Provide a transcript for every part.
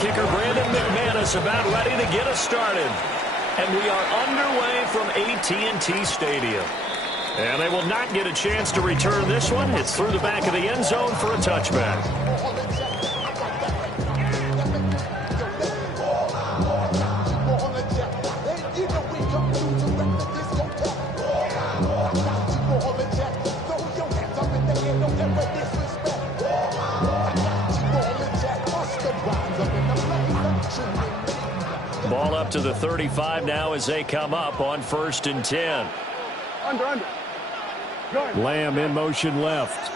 kicker Brandon McManus about ready to get us started. And we are underway from AT&T Stadium. And they will not get a chance to return this one. It's through the back of the end zone for a touchback. Ball up to the 35 now as they come up on 1st and 10. Under. Lamb in motion left.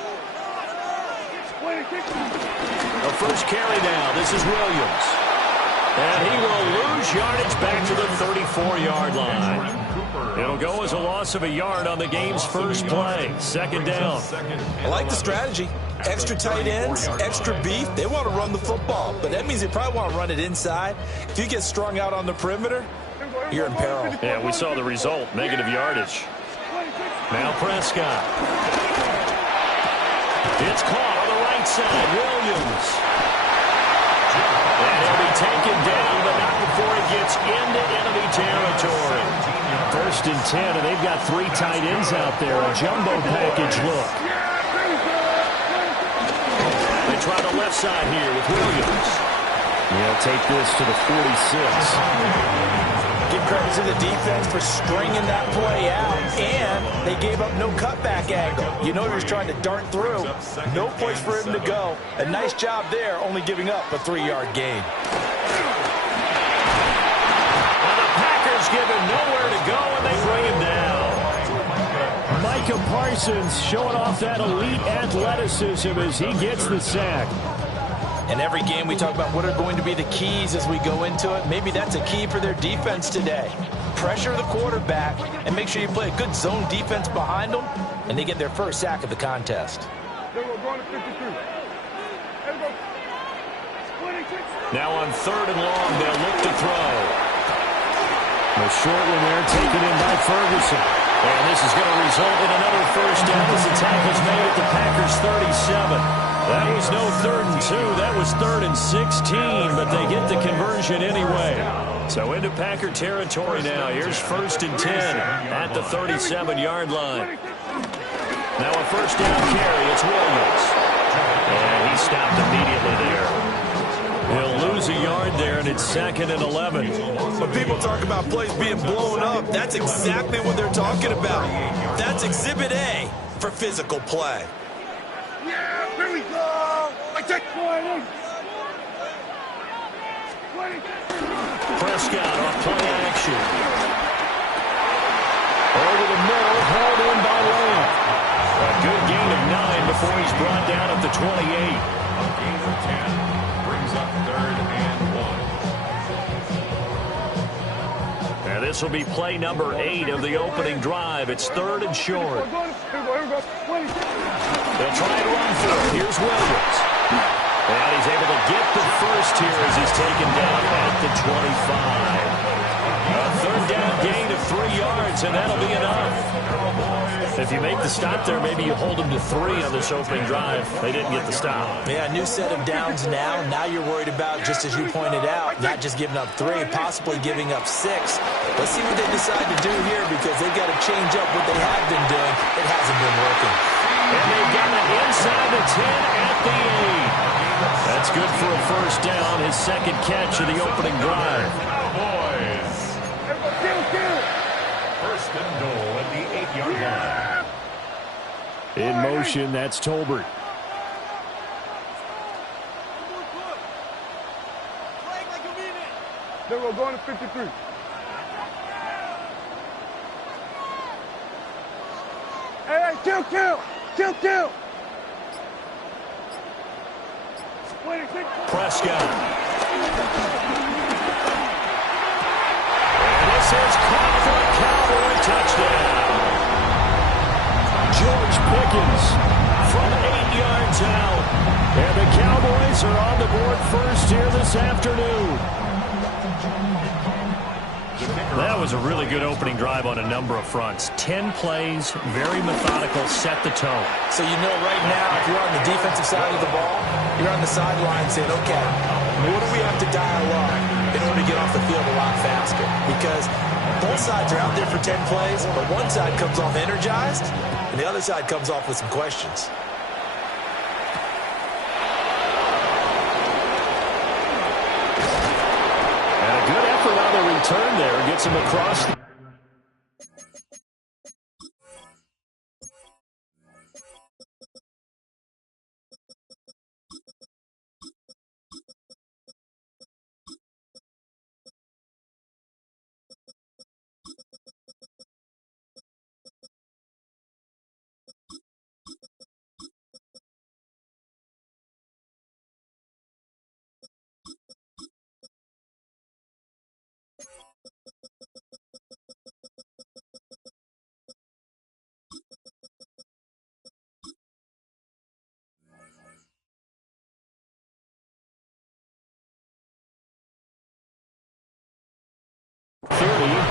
The first carry now. This is Williams. And he will lose yardage back to the 34-yard line. It'll go as a loss of a yard on the game's first play. 2nd down. I like the strategy. Extra tight ends, extra beef. They want to run the football, but that means they probably want to run it inside. If you get strung out on the perimeter, you're in peril. Yeah, we saw the result. Negative yardage. Now Prescott. It's caught on the right side. Williams. And he'll be taken down, but not before he gets into enemy territory. 1st and 10, and they've got 3 tight ends out there. A jumbo package look. They try the left side here with Williams. He'll take this to the 46. Give credit to the defense for stringing that play out, and they gave up no cutback angle. You know he was trying to dart through. No place for him to go. A nice job there, only giving up a 3-yard gain. And the Packers give him nowhere to go, and they bring him down. Micah Parsons showing off that elite athleticism as he gets the sack. In every game we talk about what are going to be the keys as we go into it. Maybe that's a key for their defense today. Pressure the quarterback and make sure you play a good zone defense behind them, and they get their first sack of the contest. Now on 3rd and long, they'll look to throw. The short one there taken in by Ferguson. And this is going to result in another first down as the tackle's made at the Packers 37. That was no 3rd and 2. That was 3rd and 16, but they get the conversion anyway. So into Packer territory now. Here's 1st and 10 at the 37-yard line. Now a first down carry. It's Williams. And he stopped immediately there. He'll lose a yard there, and it's 2nd and 11. When people talk about plays being blown up, that's exactly what they're talking about. That's Exhibit A for physical play. Yeah, here we go. I take point. Prescott off play action. Over the middle, held in by Lamb. A good gain of 9 before he's brought down at the 28. Gain for 10. Brings up 3rd and 1. And this will be play number 8 of the opening drive. It's 3rd and short. They'll try and run for it. Here's Williams. And he's able to get the first here as he's taken down at the 25. A 3rd down gain of 3 yards, and that'll be enough. If you make the stop there, maybe you hold them to 3 on this opening drive. They didn't get the stop. Yeah, new set of downs now. Now you're worried about, just as you pointed out, not just giving up 3, possibly giving up 6. Let's see what they decide to do here, because they've got to change up what they have been doing. It hasn't been working. And they've got it inside the 10 at the 8. That's good for a first down, his 2nd catch of the opening drive. Cowboys. 1st and goal at the 8-yard line. In motion, that's Tolbert. They were going to 53. Hey, kill! Prescott. And this is caught for a Cowboy touchdown. George Pickens from 8 yards out. And the Cowboys are on the board first here this afternoon. That was a really good opening drive on a number of fronts. 10 plays, very methodical, set the tone. So you know right now, if you're on the defensive side of the ball, you're on the sideline saying, okay, what do we have to dial up in order to get off the field a lot faster? Because both sides are out there for 10 plays, but one side comes off energized, and the other side comes off with some questions. Good effort on the return there. Gets him across.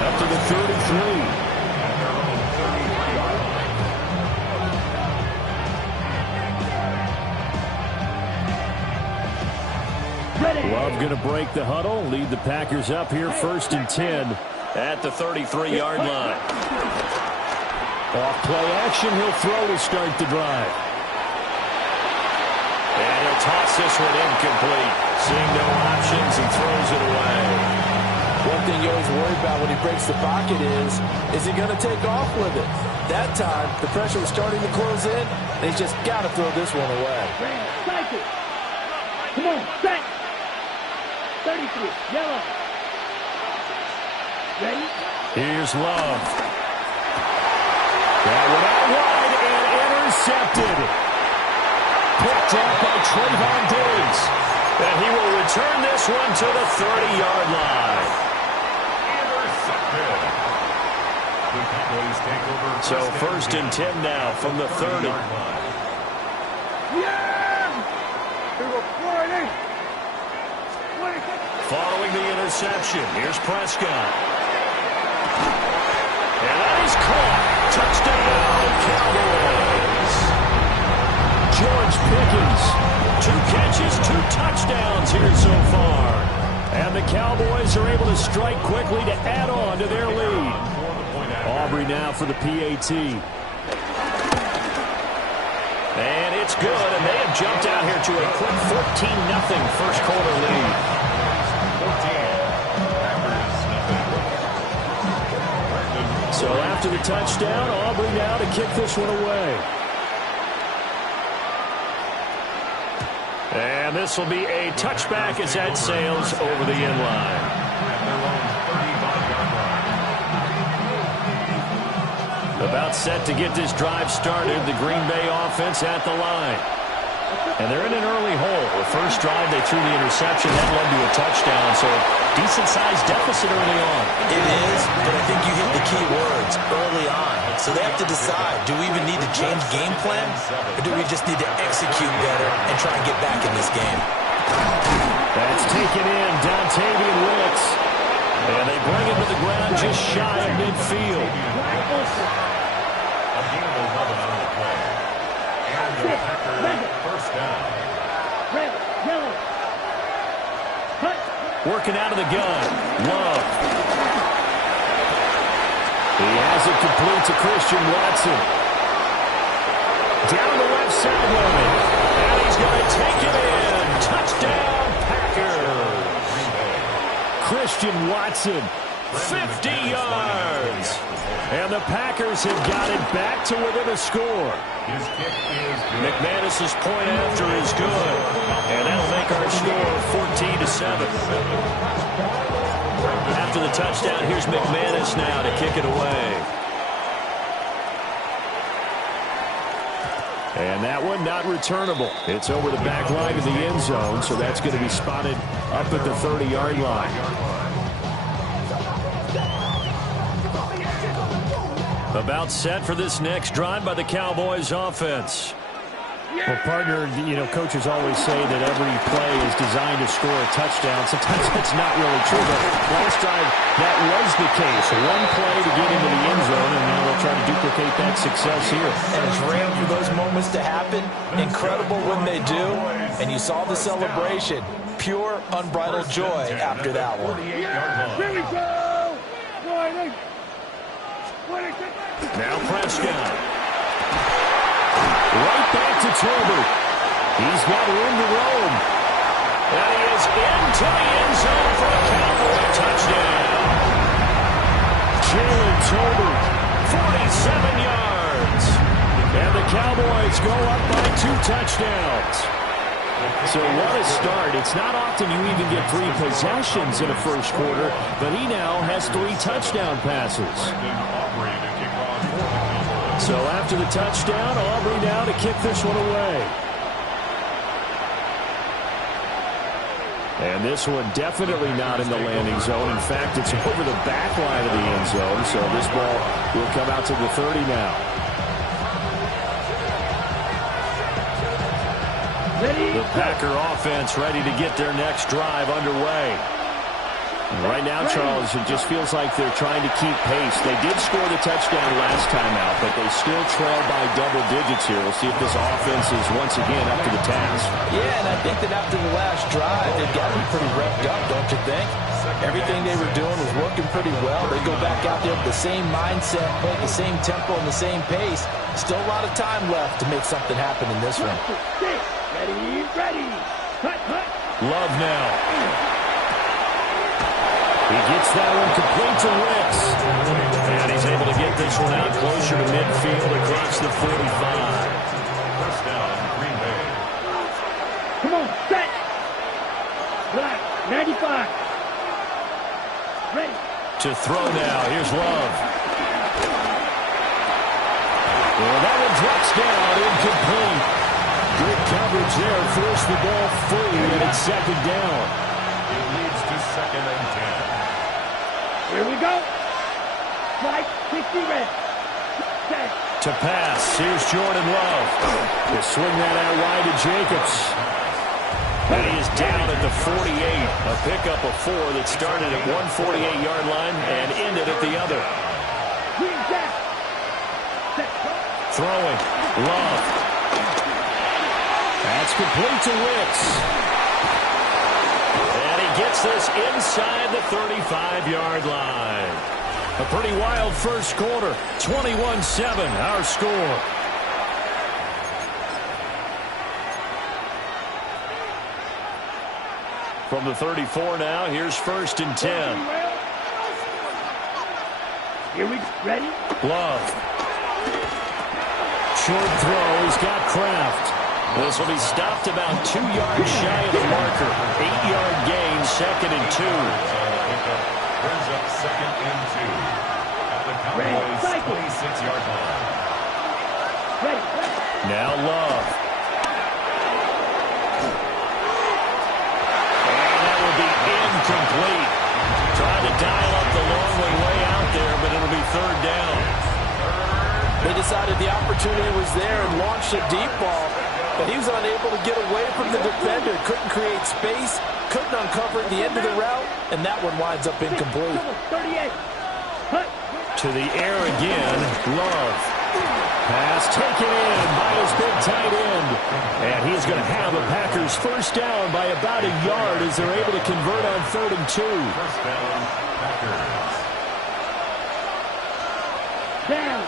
Up to the 33. Love going to break the huddle, lead the Packers up here 1st and 10 at the 33-yard line. Off play action, he'll throw to start the drive. And he'll toss this one incomplete. Seeing no options and throws it away. One thing you always worry about when he breaks the pocket is he going to take off with it? That time, the pressure was starting to close in, and he's just got to throw this one away. Come on, back. 33, yellow. Ready? Here's Love. That one out wide and intercepted. Picked up by Trayvon Diggs. And he will return this one to the 30-yard line. So 1st and 10 now from the 30. Following the interception, here's Prescott. And that is caught. Touchdown, Cowboys. George Pickens, 2 touchdowns here so far. And the Cowboys are able to strike quickly to add on to their lead. Aubrey now for the PAT. And it's good, and they have jumped out here to a quick 14-0 first quarter lead. So after the touchdown, Aubrey now to kick this one away. And this will be a touchback as that sails over the end line. About set to get this drive started, the Green Bay offense at the line. And they're in an early hole. The first drive, they threw the interception. That led to a touchdown, so decent-sized deficit early on. It is, but I think you hit the key words early on. So they have to decide, do we even need to change game plan, or do we just need to execute better and try and get back in this game? That's taken in, Dontavian Wilcox. And they bring him to the ground just shy of midfield. Working out of the gun. Love. He has it complete to Christian Watson. Down the left sideline. And he's going to take it in. Touchdown, Packers. Christian Watson, 50 yards. And the Packers have got it back to within a score. McManus's point after is good. And that'll make our score 14-7. After the touchdown, here's McManus now to kick it away. And that one not returnable. It's over the back line of the end zone, so that's going to be spotted up at the 30-yard line. About set for this next drive by the Cowboys offense. Well, partner, you know, coaches always say that every play is designed to score a touchdown. Sometimes that's not really true, but last drive, that was the case. One play to get into the end zone, and now they'll try to duplicate that success here. And it's rare for those moments to happen. Incredible when they do. And you saw the celebration. Pure, unbridled joy after that one. Here we go! Now Prescott. Right back to Tolbert. He's got room to roam. And he is into the end zone for a Cowboy touchdown. Jalen Tolbert, 47 yards. And the Cowboys go up by 2 touchdowns. So what a start. It's not often you even get 3 possessions in a first quarter, but he now has 3 touchdown passes. So after the touchdown, Aubrey now to kick this one away. And this one definitely not in the landing zone. In fact, it's over the back line of the end zone, so this ball will come out to the 30 now. The Packer offense ready to get their next drive underway. Right now, Charles, it just feels like they're trying to keep pace. They did score the touchdown last time out, but they still trail by double digits here. We'll see if this offense is once again up to the task. Yeah, and I think that after the last drive, they've got to be pretty revved up, don't you think? Everything they were doing was working pretty well. They go back out there with the same mindset, play at the same tempo and the same pace. Still a lot of time left to make something happen in this one. Ready, ready. Cut, cut. Love now. He gets that one complete to Wicks. And he's able to get this one out closer to midfield across the 45. First down, Green Bay. Come on, set. Black, 95. Ready. To throw now. Here's Love. Well, that one drops down, incomplete. Good coverage there. Forced the ball free, and it's second down. It leads to 2nd and 10. Here we go. Right, 60 red. Set. To pass. Here's Jordan Love. He'll swing that out wide to Jacobs. And he is down at the 48. A pickup of 4 that started at one 48-yard line and ended at the other. Green jack. Set. Throwing. Love. That's complete to Wicks. And he gets this inside the 35-yard line. A pretty wild first quarter. 21-7, our score. From the 34 now, here's 1st and 10. Here we ready. Love. Short throw. He's got Kraft. This will be stopped about 2 yards shy of the marker. 8-yard gain, 2nd and 2. Brings up 2nd and 2. At the Cowboys' 26-yard line. Ready. Now Love. And that will be incomplete. Trying to dial up the long way out there, but it'll be 3rd down. They decided the opportunity was there and launched a deep ball, but he was unable to get away from the defender. Couldn't create space, couldn't uncover at the end of the route, and that one winds up incomplete. 38. Cut. To the air again, Love. Pass taken in by his big tight end. And he's going to have the Packers first down by about a yard as they're able to convert on 3rd and 2. First down, Packers. Down.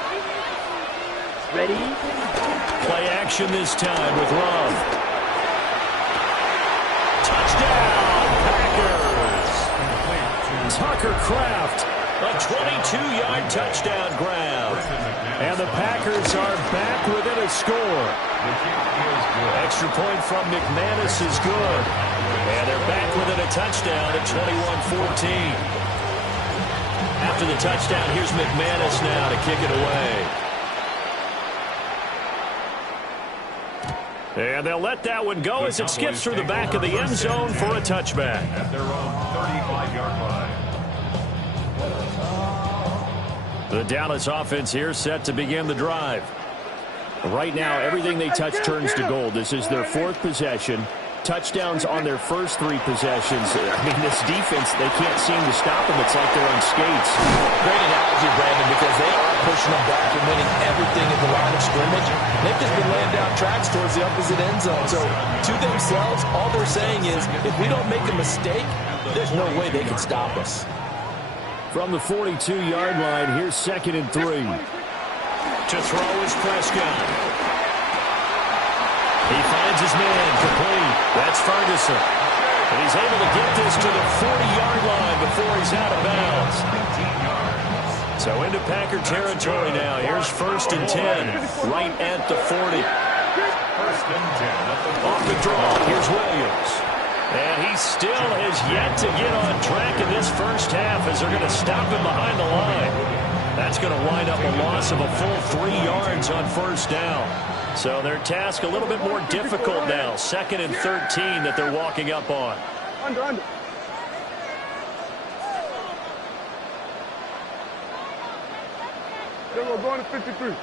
Ready. Play action this time with Love. Touchdown, Packers! Tucker Kraft, a 22-yard touchdown grab. And the Packers are back within a score. Extra point from McManus is good. And they're back within a touchdown at 21-14. After the touchdown, here's McManus now to kick it away. And they'll let that one go as it skips through the back of the end zone for a touchback. At their own 35-yard line. The Dallas offense here set to begin the drive. Right now, everything they touch turns to gold. This is their 4th possession. Touchdowns on their first 3 possessions. I mean, this defense, they can't seem to stop them. It's like they're on skates. Great analogy, Brandon, because they are pushing them back and winning everything at the line of scrimmage. They've just been laying down tracks towards the opposite end zone. So, to themselves, all they're saying is, if we don't make a mistake, there's no way they can stop us. From the 42-yard line, here's 2nd and 3. To throw is Prescott. He finds his man, complete. That's Ferguson. And he's able to get this to the 40-yard line before he's out of bounds. So into Packer territory now. Here's 1st and 10, right at the 40. 1st and 10. Off the draw, here's Williams. And he still has yet to get on track in this first half as they're going to stop him behind the line. That's going to wind up a loss of a full 3 yards on 1st down. So their task a little bit more difficult now. 2nd and 13 that they're walking up on. Under. Then we're going to 53.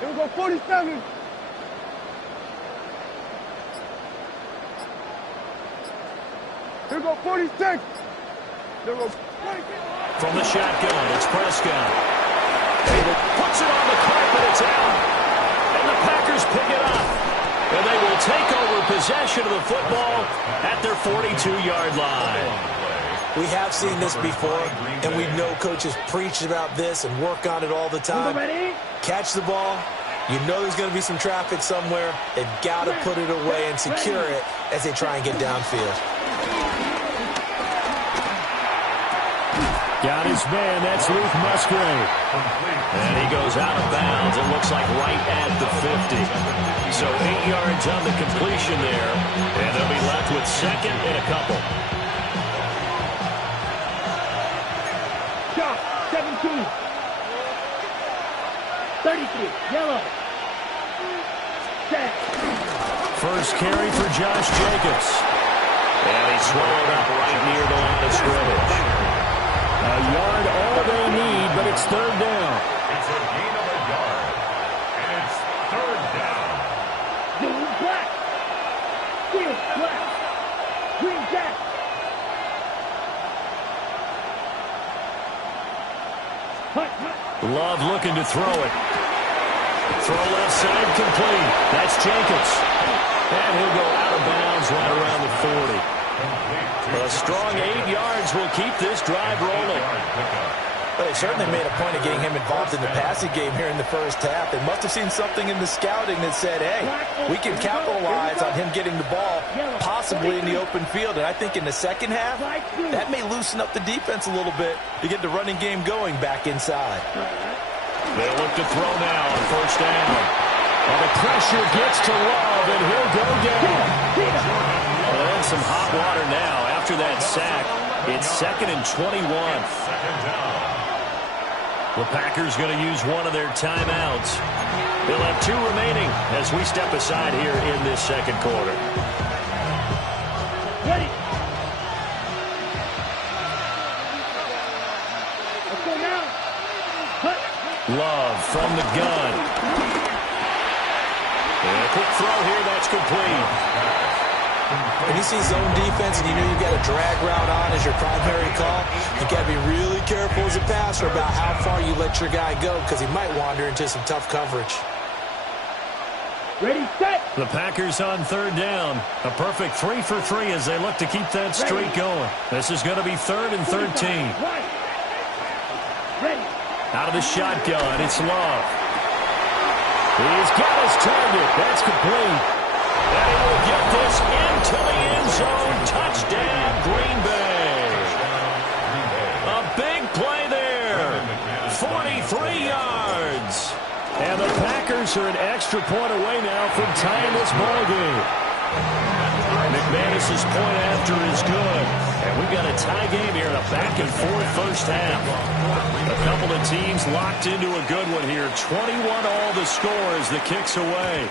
Then we go 47. Then we go 46. Then we go 46. From the shotgun, it's Prescott. Puts it on the carpet, it's out. And the Packers pick it up. And they will take over possession of the football at their 42-yard line. We have seen this before, and we know coaches preach about this and work on it all the time. Catch the ball. You know there's going to be some traffic somewhere. They've got to put it away and secure it as they try and get downfield. Got his man, that's Luke Musgrave. And he goes out of bounds, it looks like right at the 50. So 8 yards on the completion there, and they'll be left with 2nd and a couple. Shot, 17. 33, yellow. Set. First carry for Josh Jacobs. And he's swallowed up right near the line of scrimmage. A yard all they need, but it's 3rd down. It's a gain of a yard. And it's 3rd down. Blue, black. Green, black. Green, jack. Love looking to throw it. Throw left side complete. That's Jacobs. And he'll go out of bounds right around the 40. A strong 8 yards will keep this drive rolling. But they certainly made a point of getting him involved in the passing game here in the first half. They must have seen something in the scouting that said, hey, we can capitalize on him getting the ball, possibly in the open field. And I think in the second half, that may loosen up the defense a little bit to get the running game going back inside. They'll look to throw now on 1st down. Well, the pressure gets to Love, and he'll go down. Well, they're in some hot water now after that sack. It's 2nd and 21. The Packers going to use one of their timeouts. They'll have 2 remaining as we step aside here in this 2nd quarter. Ready. Let's go now. Cut. Love from the gun. And a quick throw here, that's complete. When you see zone defense and you know you've got a drag route on as your primary call, you've got to be really careful as a passer about how far you let your guy go because he might wander into some tough coverage. Ready, set. The Packers on 3rd down. A perfect 3 for 3 as they look to keep that streak going. This is going to be 3rd and 13. Ready. Out of the shotgun, it's Love. He's got his target. That's complete. And he will get this into the end zone. Touchdown, Green Bay. A big play there. 43 yards. And the Packers are an extra point away now from tying this ball game. McManus's point after is good. And we've got a tie game here in a back-and-forth first half. A couple of teams locked into a good one here. 21 all the score as the kick's away.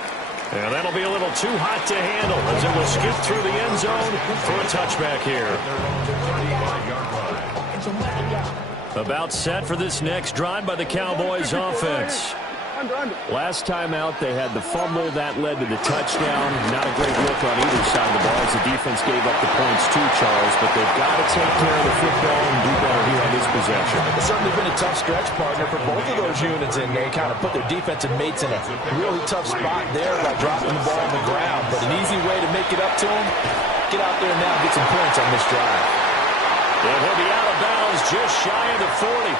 And that'll be a little too hot to handle as it will skip through the end zone for a touchback here. About set for this next drive by the Cowboys offense. Last time out, they had the fumble. That led to the touchdown. Not a great look on either side of the ball as the defense gave up the points too, Charles. But they've got to take care of the football and do better here on this possession. It's certainly been a tough stretch, partner, for both of those units, and they kind of put their defensive mates in a really tough spot there by dropping the ball on the ground. But an easy way to make it up to them, get out there now and get some points on this drive. And he'll be out of bounds just shy of the 40.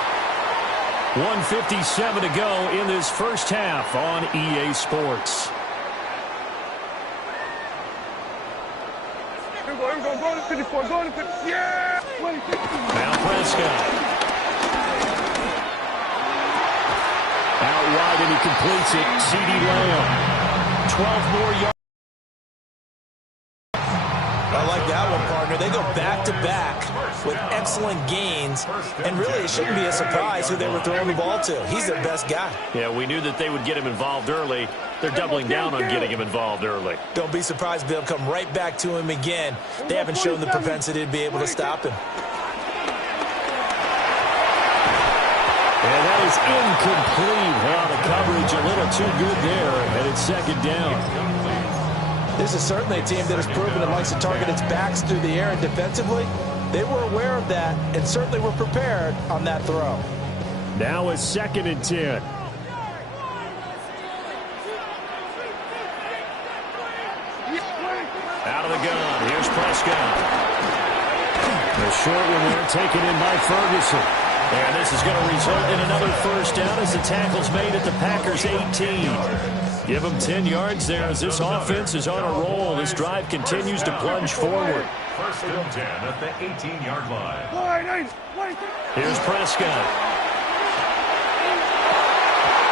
1:57 to go in this first half on EA Sports. Here we go, go to 54, go to 50. Yeah! Now Prescott. Out wide and he completes it. CeeDee Lamb. 12 more yards. I like that one, partner. They go back-to-back with excellent gains, and really it shouldn't be a surprise who they were throwing the ball to. He's their best guy. Yeah, we knew that they would get him involved early. They're doubling down on getting him involved early. Don't be surprised if they'll come right back to him again. They haven't shown the propensity to be able to stop him. And that is incomplete. Well, the coverage a little too good there, and it's second down. This is certainly a team that has proven it likes to target its backs through the air, and defensively, they were aware of that and certainly were prepared on that throw. Now a 2nd and 10. Out of the gun. Here's Prescott. The short one there taken in by Ferguson. And this is going to result in another first down as the tackle's made at the Packers' 18. Give them 10 yards there as this offense is on a roll. This drive continues to plunge forward. 1st and 10 at the 18-yard line. Here's Prescott.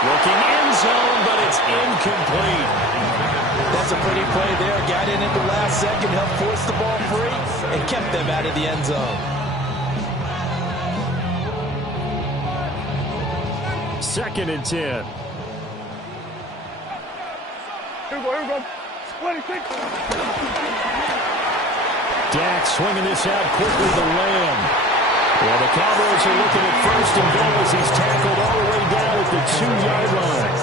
Looking end zone, but it's incomplete. That's a pretty play there. Got in at the last second, helped force the ball free, and kept them out of the end zone. 2nd and 10. Here we go, 26. Dak swinging this out quickly to Lamb. Well, the Cowboys are looking at 1st and goal as he's tackled all the way down at the 2-yard line.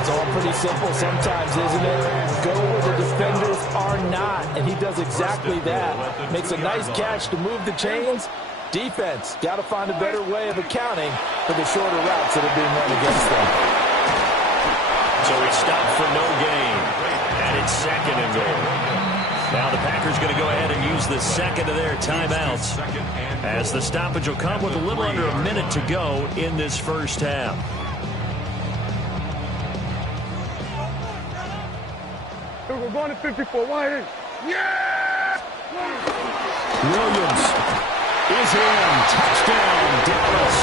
It's all pretty simple sometimes, isn't it? Go where the defenders are not, and he does exactly that. Makes a nice catch to move the chains. Defense, got to find a better way of accounting for the shorter routes that are being run against them. So he stopped for no gain, and it's 2nd and goal. Now the Packers going to go ahead and use the second of their timeouts as the stoppage will come with a little under a minute to go in this first half. Here we go, going to 54, wide in. Yeah! Williams is in. Touchdown, Dallas.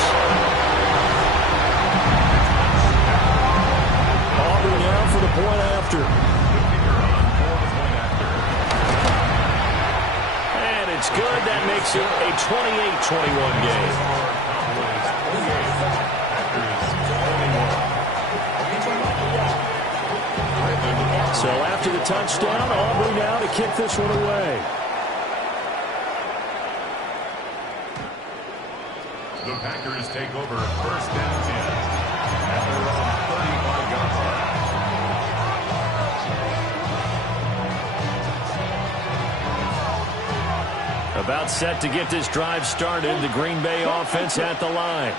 Auburn now for the point after. And it's good. That makes it a 28-21 game. So after the touchdown, Auburn now to kick this one away. The Packers take over 1st and 10. And they're on 35-yard line. About set to get this drive started. The Green Bay offense at the line.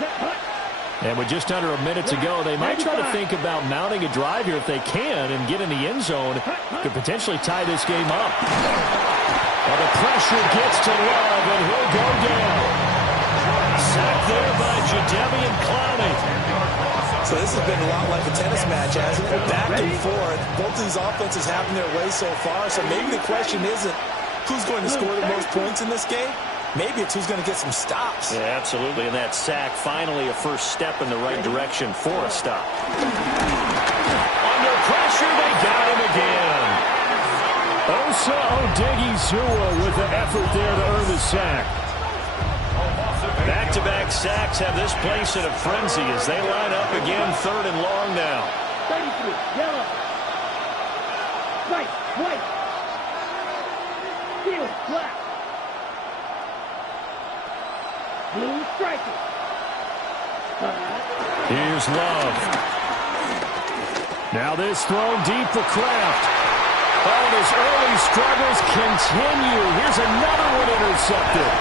And with just under a minute to go, they might try to think about mounting a drive here if they can and get in the end zone. Could potentially tie this game up. Well, the pressure gets to Love, and he'll go down. Sacked there by Jadeveon Clowney. So this has been a lot like a tennis match, hasn't it? Back and forth. Both of these offenses having their way so far. So maybe the question isn't who's going to score the most points in this game. Maybe it's who's going to get some stops. Yeah, absolutely. And that sack, finally a first step in the right direction for a stop. Under pressure, they got him again. Osa Odighizuwa with the effort there to earn the sack. Back-to-back sacks have this place in a frenzy as they line up again, 3rd and long now. 33, yellow. Right, white. Field, black. Blue, striking. Here's Love. Now this throw deep for Kraft. Oh, and his early struggles continue. Here's another one intercepted.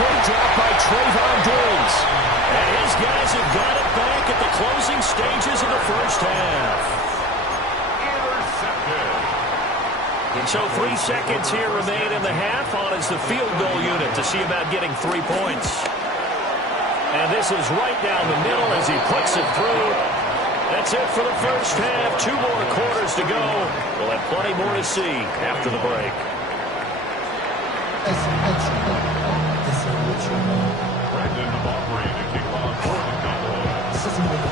Big drop by Trayvon Diggs. And his guys have got it back at the closing stages of the first half. And so 3 seconds here remain in the half. On is the field goal unit to see about getting 3 points. And this is right down the middle as he puts it through. That's it for the first half. 2 more quarters to go. We'll have plenty more to see after the break.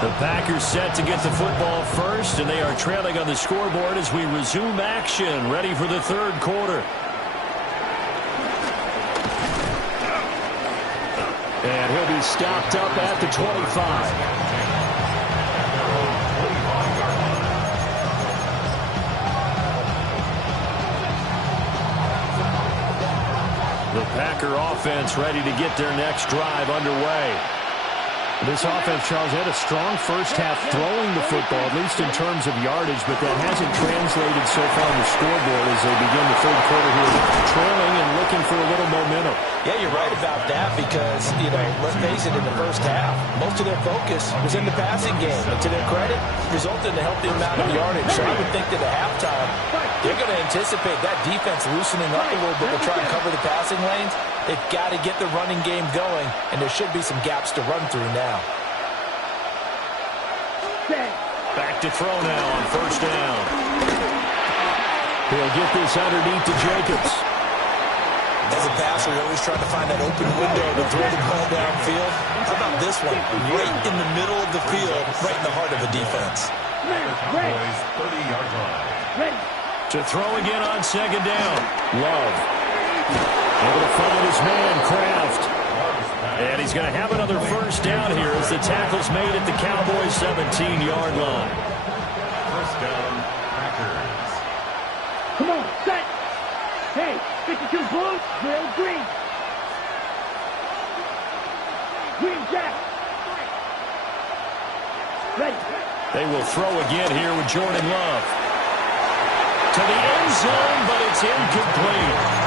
The Packers set to get the football first, and they are trailing on the scoreboard as we resume action, ready for the third quarter. And he'll be stopped up at the 25. The Packer offense ready to get their next drive underway. This offense, Charles, had a strong first half throwing the football, at least in terms of yardage, but that hasn't translated so far on the scoreboard as they begin the third quarter here, trailing and looking for a little momentum. Yeah, you're right about that because, let's face it, in the first half, most of their focus was in the passing game. And to their credit, resulted in a healthy amount of yardage. So I would think that at halftime, they're going to anticipate that defense loosening up a little bit to try and cover the passing lanes. They've got to get the running game going, and there should be some gaps to run through now. Back to throw now on first down. He'll get this underneath to Jacobs. As a passer, you're always trying to find that open window to throw the ball downfield. How about this one? Right in the middle of the field, right in the heart of a defense. 30-yard line. To throw again on second down. Love. Able to find his man, Kraft. And he's going to have another first down here as the tackle's made at the Cowboys' 17-yard line. First down, Packers. Come on, set. Hey, 52 blue, 0 green. Green jack. Ready. They will throw again here with Jordan Love. To the end zone, but it's incomplete.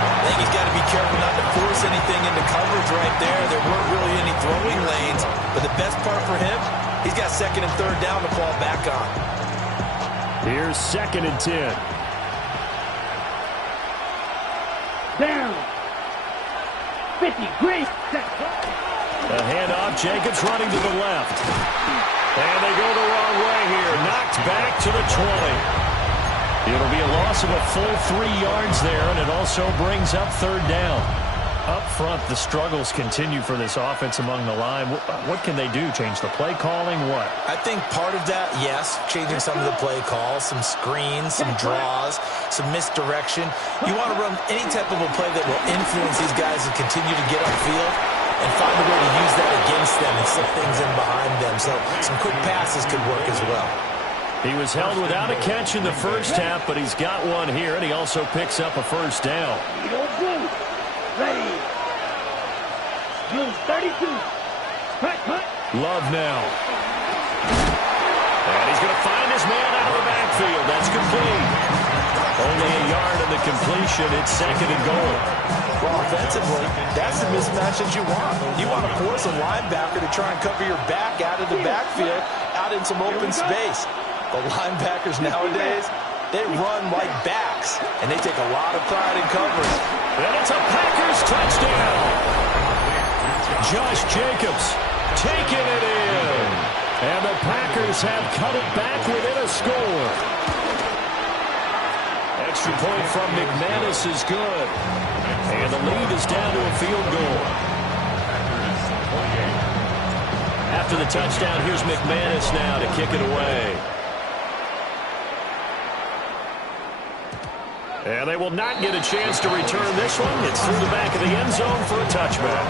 I think he's got to be careful not to force anything into coverage right there. There weren't really any throwing lanes, but the best part for him, he's got second and third down to fall back on. Here's 2nd and 10. Down. 50, green. A handoff, Jacobs running to the left. And they go the wrong way here. Knocked back to the 20. It'll be a loss of a full 3 yards there, and it also brings up third down. Up front, the struggles continue for this offense among the line. What can they do? Change the play calling? What? I think part of that, yes, changing some of the play calls, some screens, some draws, some misdirection. You want to run any type of a play that will influence these guys to continue to get upfield and find a way to use that against them and slip things in behind them. So some quick passes could work as well. He was held without a catch in the first half, but he's got one here, and he also picks up a first down. Blue. Ready. Blue 32. Cut. Love now. And he's going to find his man out of the backfield. That's complete. Only a yard in the completion. It's 2nd and goal. Well, offensively, that's the mismatch that you want. You want to force a linebacker to try and cover your back out of the backfield, out in some open space. The linebackers nowadays, they run like backs, and they take a lot of pride in coverage. And it's a Packers touchdown. Josh Jacobs taking it in. And the Packers have cut it back within a score. Extra point from McManus is good. And the lead is down to a field goal. After the touchdown, here's McManus now to kick it away. And they will not get a chance to return this one. It's through the back of the end zone for a touchback.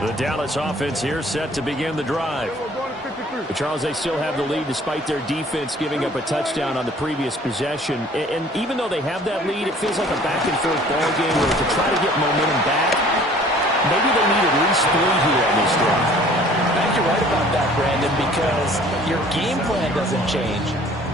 The Dallas offense here set to begin the drive. We're Charles, they still have the lead despite their defense giving up a touchdown on the previous possession. And even though they have that lead, it feels like a back-and-forth ball game where to try to get momentum back, maybe they need at least 3 here on this drive. I think you're right about that, Brandon, because your game plan doesn't change.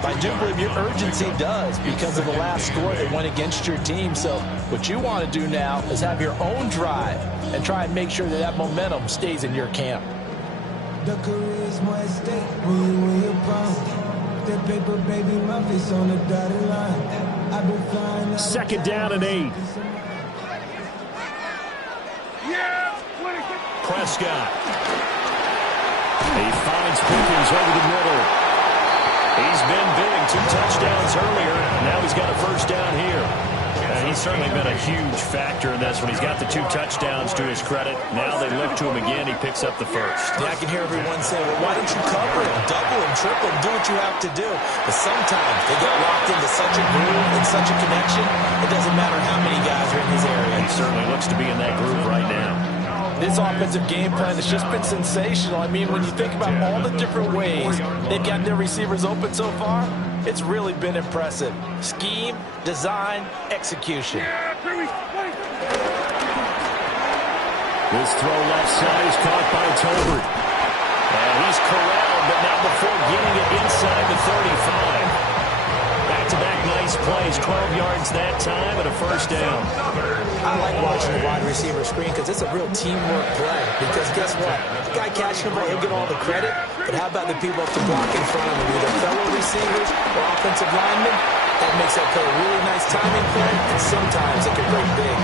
I do believe your urgency does because of the last score that went against your team. So what you want to do now is have your own drive and try and make sure that that momentum stays in your camp. The career's more at stake when you're bound. That paper, baby, my face on the dotted line. I've been flying. 2nd down and 8. Prescott. He finds Pickens over the middle. He's been big. 2 touchdowns earlier. Now he's got a first down here. He's certainly been a huge factor in this when he's got the 2 touchdowns to his credit. Now they look to him again. He picks up the first. Yeah, I can hear everyone say, well, why don't you cover him, double him, triple him, do what you have to do. But sometimes they get locked into such a groove and such a connection, it doesn't matter how many guys are in his area. He certainly looks to be in that groove right now. This offensive game plan has just been sensational. I mean, when you think about all the different ways they've got their receivers open so far, it's really been impressive. Scheme, design, execution. This throw left side is caught by Tolbert. And he's corralled, but not before getting it inside the 35. Back-to-back nice plays, 12 yards that time and a first down. I like watching the wide receiver screen because it's a real teamwork play. Because guess what? The guy catching the ball, he'll get all the credit. But how about the people up to block in front of him, either fellow receivers or offensive linemen? That makes that play a really nice timing play, and sometimes it can break big.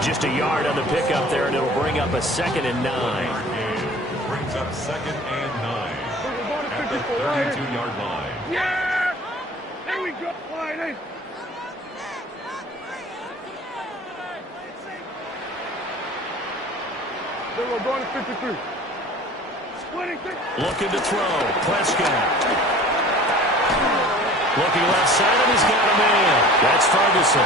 Just a yard on the pickup there, and it'll bring up a 2nd and 9. Brings up 2nd and 9 at the 32-yard line. Yeah! There we go. Line in. Then we're going to 53. Looking to throw. Prescott. Looking left side, and he's got a man. That's Ferguson.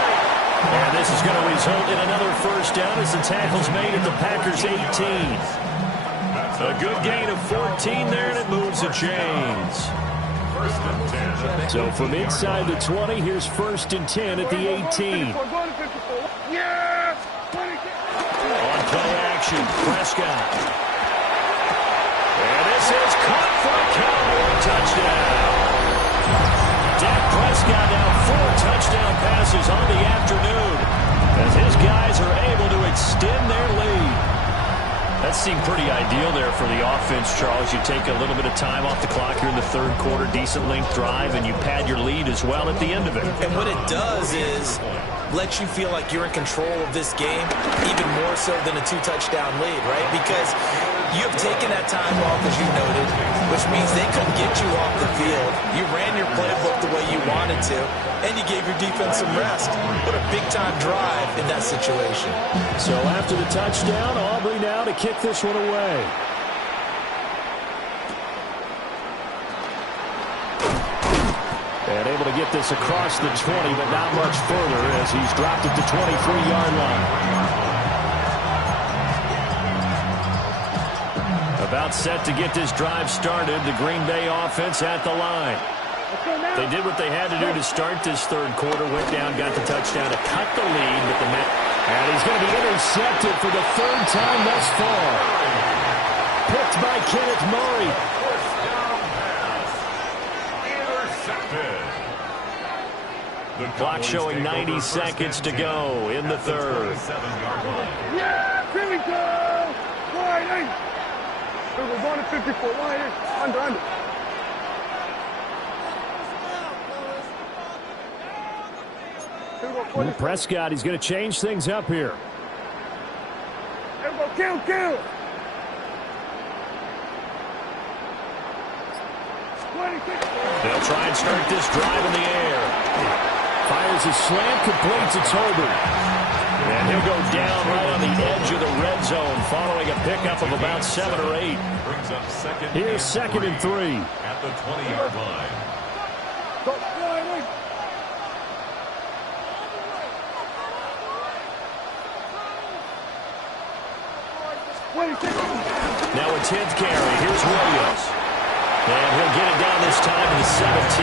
And this is going to result in another first down as the tackle's made at the Packers' 18. A good gain of 14 there, and it moves the chains. So from inside the 20, here's 1st and 10 at the 18. On play action, Prescott. And this is caught for a Cowboy touchdown. Dak Prescott now 4 touchdown passes on the afternoon as his guys are able to extend their lead. That seemed pretty ideal there for the offense, Charles. You take a little bit of time off the clock here in the 3rd quarter, decent length drive, and you pad your lead as well at the end of it. And what it does is let you feel like you're in control of this game, even more so than a 2-touchdown lead, right? Because you have taken that time off, as you noted, which means they couldn't get you off the field. You ran your playbook the way you wanted to, and you gave your defense some rest. What a big-time drive in that situation. So after the touchdown, Aubrey now to kick this one away. And able to get this across the 20, but not much further as he's dropped at the 23-yard line. About set to get this drive started, the Green Bay offense at the line. They did what they had to do to start this 3rd quarter, went down, got the touchdown to cut the lead, but and he's going to be intercepted for the 3rd time thus far. Picked by Kenneth Murray. The clock showing 90 seconds to go in the 3rd. Yeah, here we go. Line in. We're going to 54. Line in. Under. And Prescott, he's going to change things up here. There we go. Kill. They'll try and start this drive in the air. Fires a slant, complete to Tolbert. And he'll go down right on the edge of the red zone following a pickup of about 7 or 8. Brings up 2nd. Here's 2nd and 3. At the 20-yard line. Now a 10th carry. Here's Williams. And he'll get it down this time to the 17.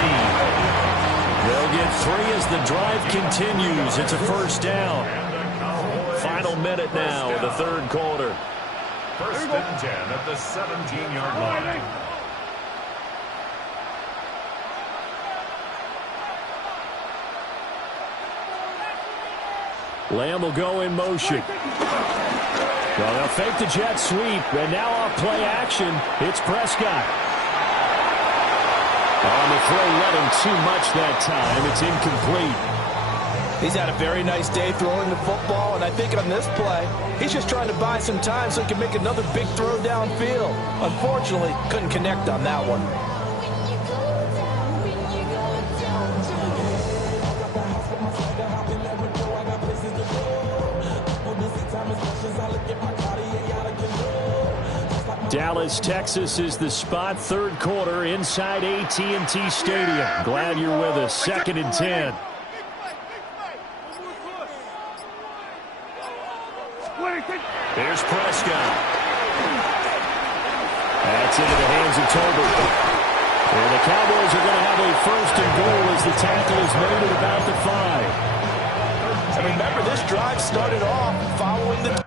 They'll get 3 as the drive continues. It's a first down. Final minute now of the third quarter. First and 10 at the 17-yard line. Lamb will go in motion. Well, they'll fake the jet sweep, and now off play action, it's Prescott. On the throw, let him too much that time. It's incomplete. He's had a very nice day throwing the football, and I think on this play, he's just trying to buy some time so he can make another big throw downfield. Unfortunately, couldn't connect on that one. Dallas, Texas is the spot. Third quarter inside AT&T Stadium. Glad you're with us. 2nd and 10. There's Prescott. That's into the hands of Tolbert. And the Cowboys are going to have a 1st and goal as the tackle is made at about the 5. And remember, this drive started off following the...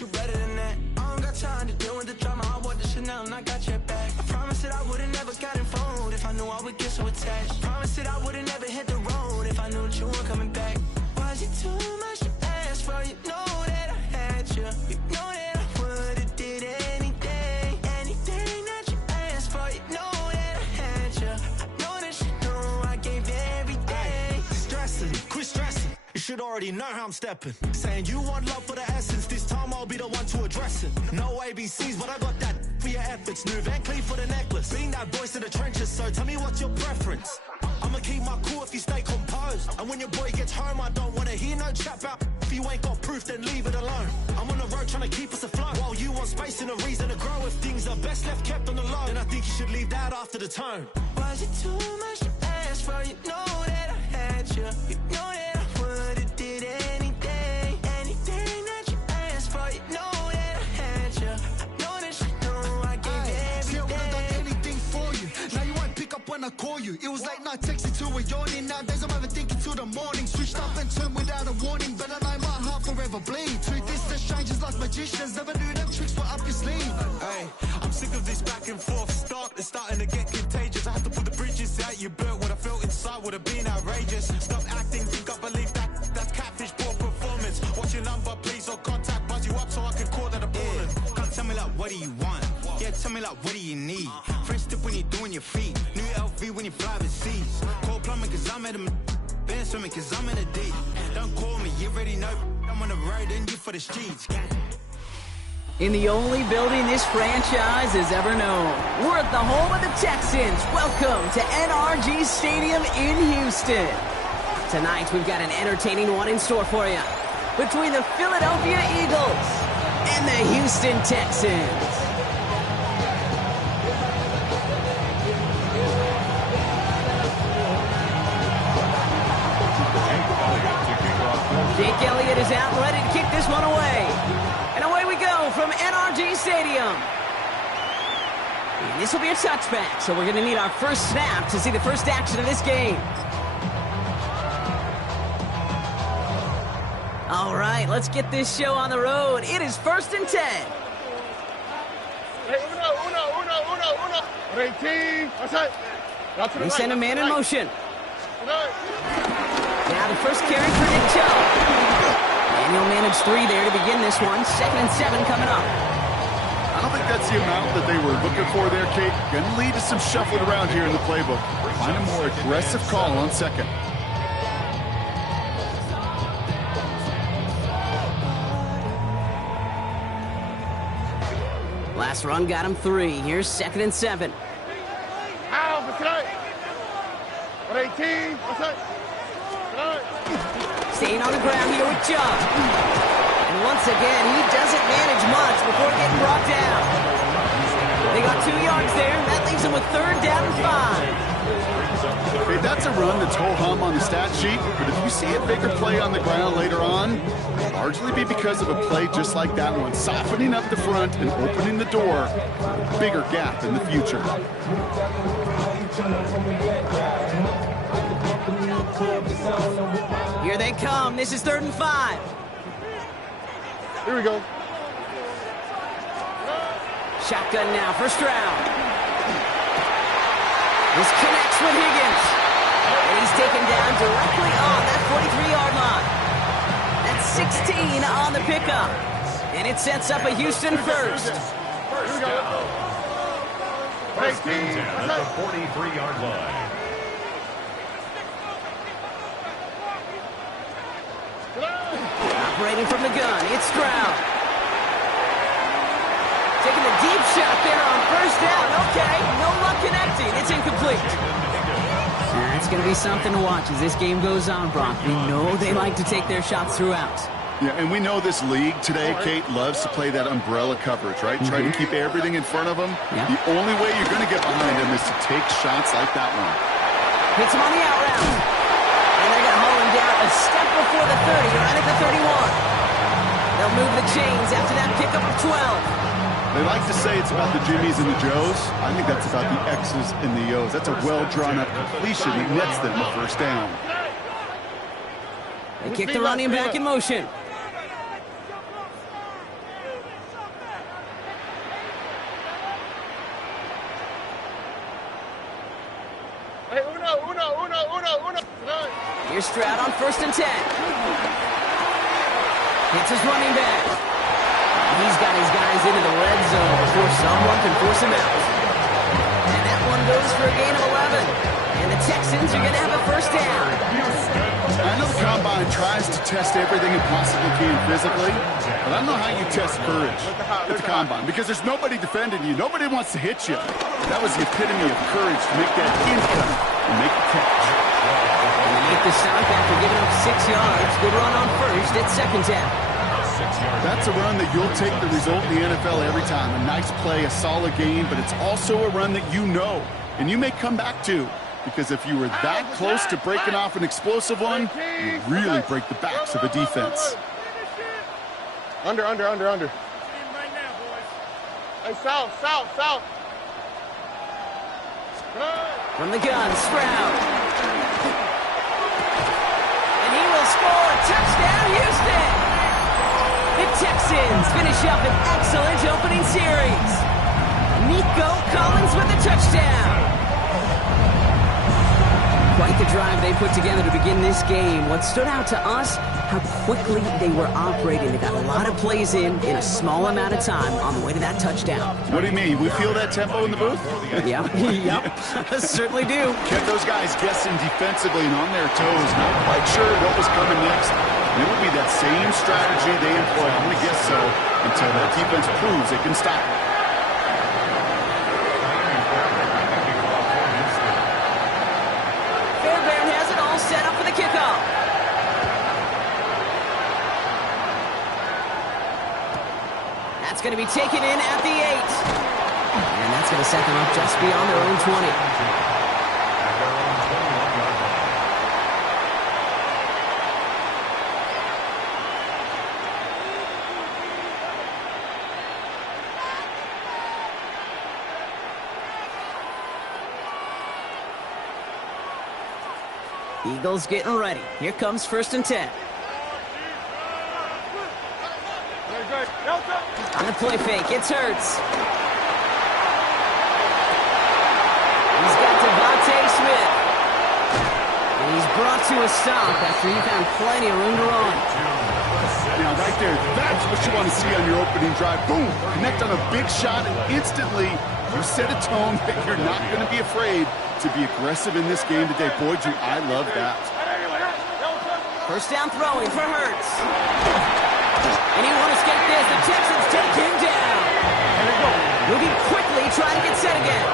You better than that. I don't got time to deal with the drama. I want the Chanel and I got your back. I promise that I would've never gotten phoned if I knew I would get so attached. Promise that I would've never hit the road if I knew that you weren't coming back. Was it too much to ask for? You know that I had you. You know that I would've did anything that you asked for. You know that I had you. I know that you know I gave everything. Stressing, quit stressing. You should already know how I'm stepping. Saying you want love for the essence. This time I'll be the one to address it. No ABCs, but I got that for your efforts. New Van Cleef for the necklace. Being that voice in the trenches, so tell me what's your preference. I'ma keep my cool if you stay composed. And when your boy gets home, I don't wanna hear no chat about. If you ain't got proof, then leave it alone. I'm on the road trying to keep us afloat. While you want space and a reason to grow. If things are best left kept on the low, then I think you should leave that after the tone. Was it too much to ask for? You know that I had you. You know that I would've did anything that you asked for. You know that I had you. I know that you know I gave everything. See, I would've done anything for you. Now you won't pick up when I call you. It was late night texting till we're yawning. Nowadays I'm overthinking till the morning. Switched up and turned without a warning, but I know my heart forever bleeds. Truth is that strangers like magicians never knew them tricks were up your sleeve. Hey, I'm sick of this back and forth. It's starting to get contagious. I have to put the bridges out you built. What I felt inside would have been outrageous. Stop acting, think I believe that's catfish, poor performance. What's your number, please, or contact, buzz you up so I can call that a ballin'. Can't tell me like, what do you want? Yeah, tell me like, what do you need? Fresh tip when you're doing your feet. New LV when you fly overseas. Call plumbing cause I'm at a... Been swimming cause I'm in a deep. Don't call me, you already know. I'm on the road and you for the streets. In the only building this franchise has ever known. We're at the home of the Texans. Welcome to NRG Stadium in Houston. Tonight, we've got an entertaining one in store for you. Between the Philadelphia Eagles and the Houston Texans. Jake Elliott is out and ready to kick this one away. And away we go from NRG Stadium. And this will be a touchback, so we're going to need our first snap to see the first action of this game. All right, let's get this show on the road. It is 1st and 10. We send a man in motion. Now the first carry for Nick Chubb. And he'll manage 3 there to begin this one. 2nd and 7 coming up. I don't think that's the amount that they were looking for there, Kate. Going to lead to some shuffling around here in the playbook. Find a more aggressive call on 2nd. Last run got him 3. Here's 2nd and 7. Out for tonight. 18. What's that? Tonight. Staying on the ground here with Chubb. And once again, he doesn't manage much before getting brought down. They got 2 yards there. That leaves them with 3rd down and 5. Okay, that's a run that's ho-hum on the stat sheet, but if you see a bigger play on the ground later on, it'll largely be because of a play just like that one, softening up the front and opening the door, a bigger gap in the future. Here they come. This is 3rd and 5. Here we go. Shotgun now for Stroud. This connects with Higgins. And he's taken down directly on that 43-yard line. That's 16 on the pickup. And it sets up a Houston first. First down. First and 10 at the 43-yard line. Operating from the gun, it's Stroud. Taking the deep shot there on 1st down. Okay, no luck connecting. It's incomplete. That's going to be something to watch as this game goes on, Brock. We know they like to take their shots throughout. Yeah, and we know this league today, Kate, loves to play that umbrella coverage, right? Try to keep everything in front of them. Yeah. The only way you're going to get behind them is to take shots like that one. Hits him on the out route. And they're going to haul him down a step before the 30, right at the 31. They'll move the chains after that pickup of 12. They like to say it's about the Jimmies and the Joes. I think that's about the X's and the O's. That's a well-drawn-up completion that nets them the 1st down. They kick the running back in motion. Here's Stroud on 1st and 10. Hits his running back. He's got his guys into the red zone before someone can force him out. And that one goes for a gain of 11. And the Texans are going to have a 1st down. I know the Combine tries to test everything it possibly can physically, but I don't know how you test courage at the Combine because there's nobody defending you. Nobody wants to hit you. That was the epitome of courage to make that income and make the catch. And they make the stop after giving up 6 yards. Good run on 1st. It's 2nd down. That's a run that you'll take the result in the NFL every time. A nice play, a solid game, but it's also a run that you know and you may come back to. Because if you were that close to breaking off an explosive one, you really break the backs of a defense. Under. Hey, south. From the gun, Stroud. And he will score a touchdown, Houston. The Texans finish up an excellent opening series. Nico Collins with the touchdown. Quite the drive they put together to begin this game. What stood out to us, how quickly they were operating. They got a lot of plays in a small amount of time on the way to that touchdown. What do you mean? We feel that tempo in the booth? Yep. Certainly do. Kept those guys guessing defensively and on their toes, not quite sure what was coming next. And it will be that same strategy they employ, I'm going to guess so, until that defense proves it can stop it. Set up for the kickoff. That's going to be taken in at the 8. And that's going to set them up just beyond their own 20. Eagles getting ready. Here comes 1st and 10. On the play fake, it's Hurts. He's got Devontae Smith. And he's brought to a stop after he found plenty of room to run. Now, right there, that's what you want to see on your opening drive. Boom! Connect on a big shot, and instantly you set a tone that you're not going to be afraid to be aggressive in this game today. Boy, I love that. 1st down throwing for Hurts. And he won't escape this. The Texans take him down. Moving quickly, trying to get set again.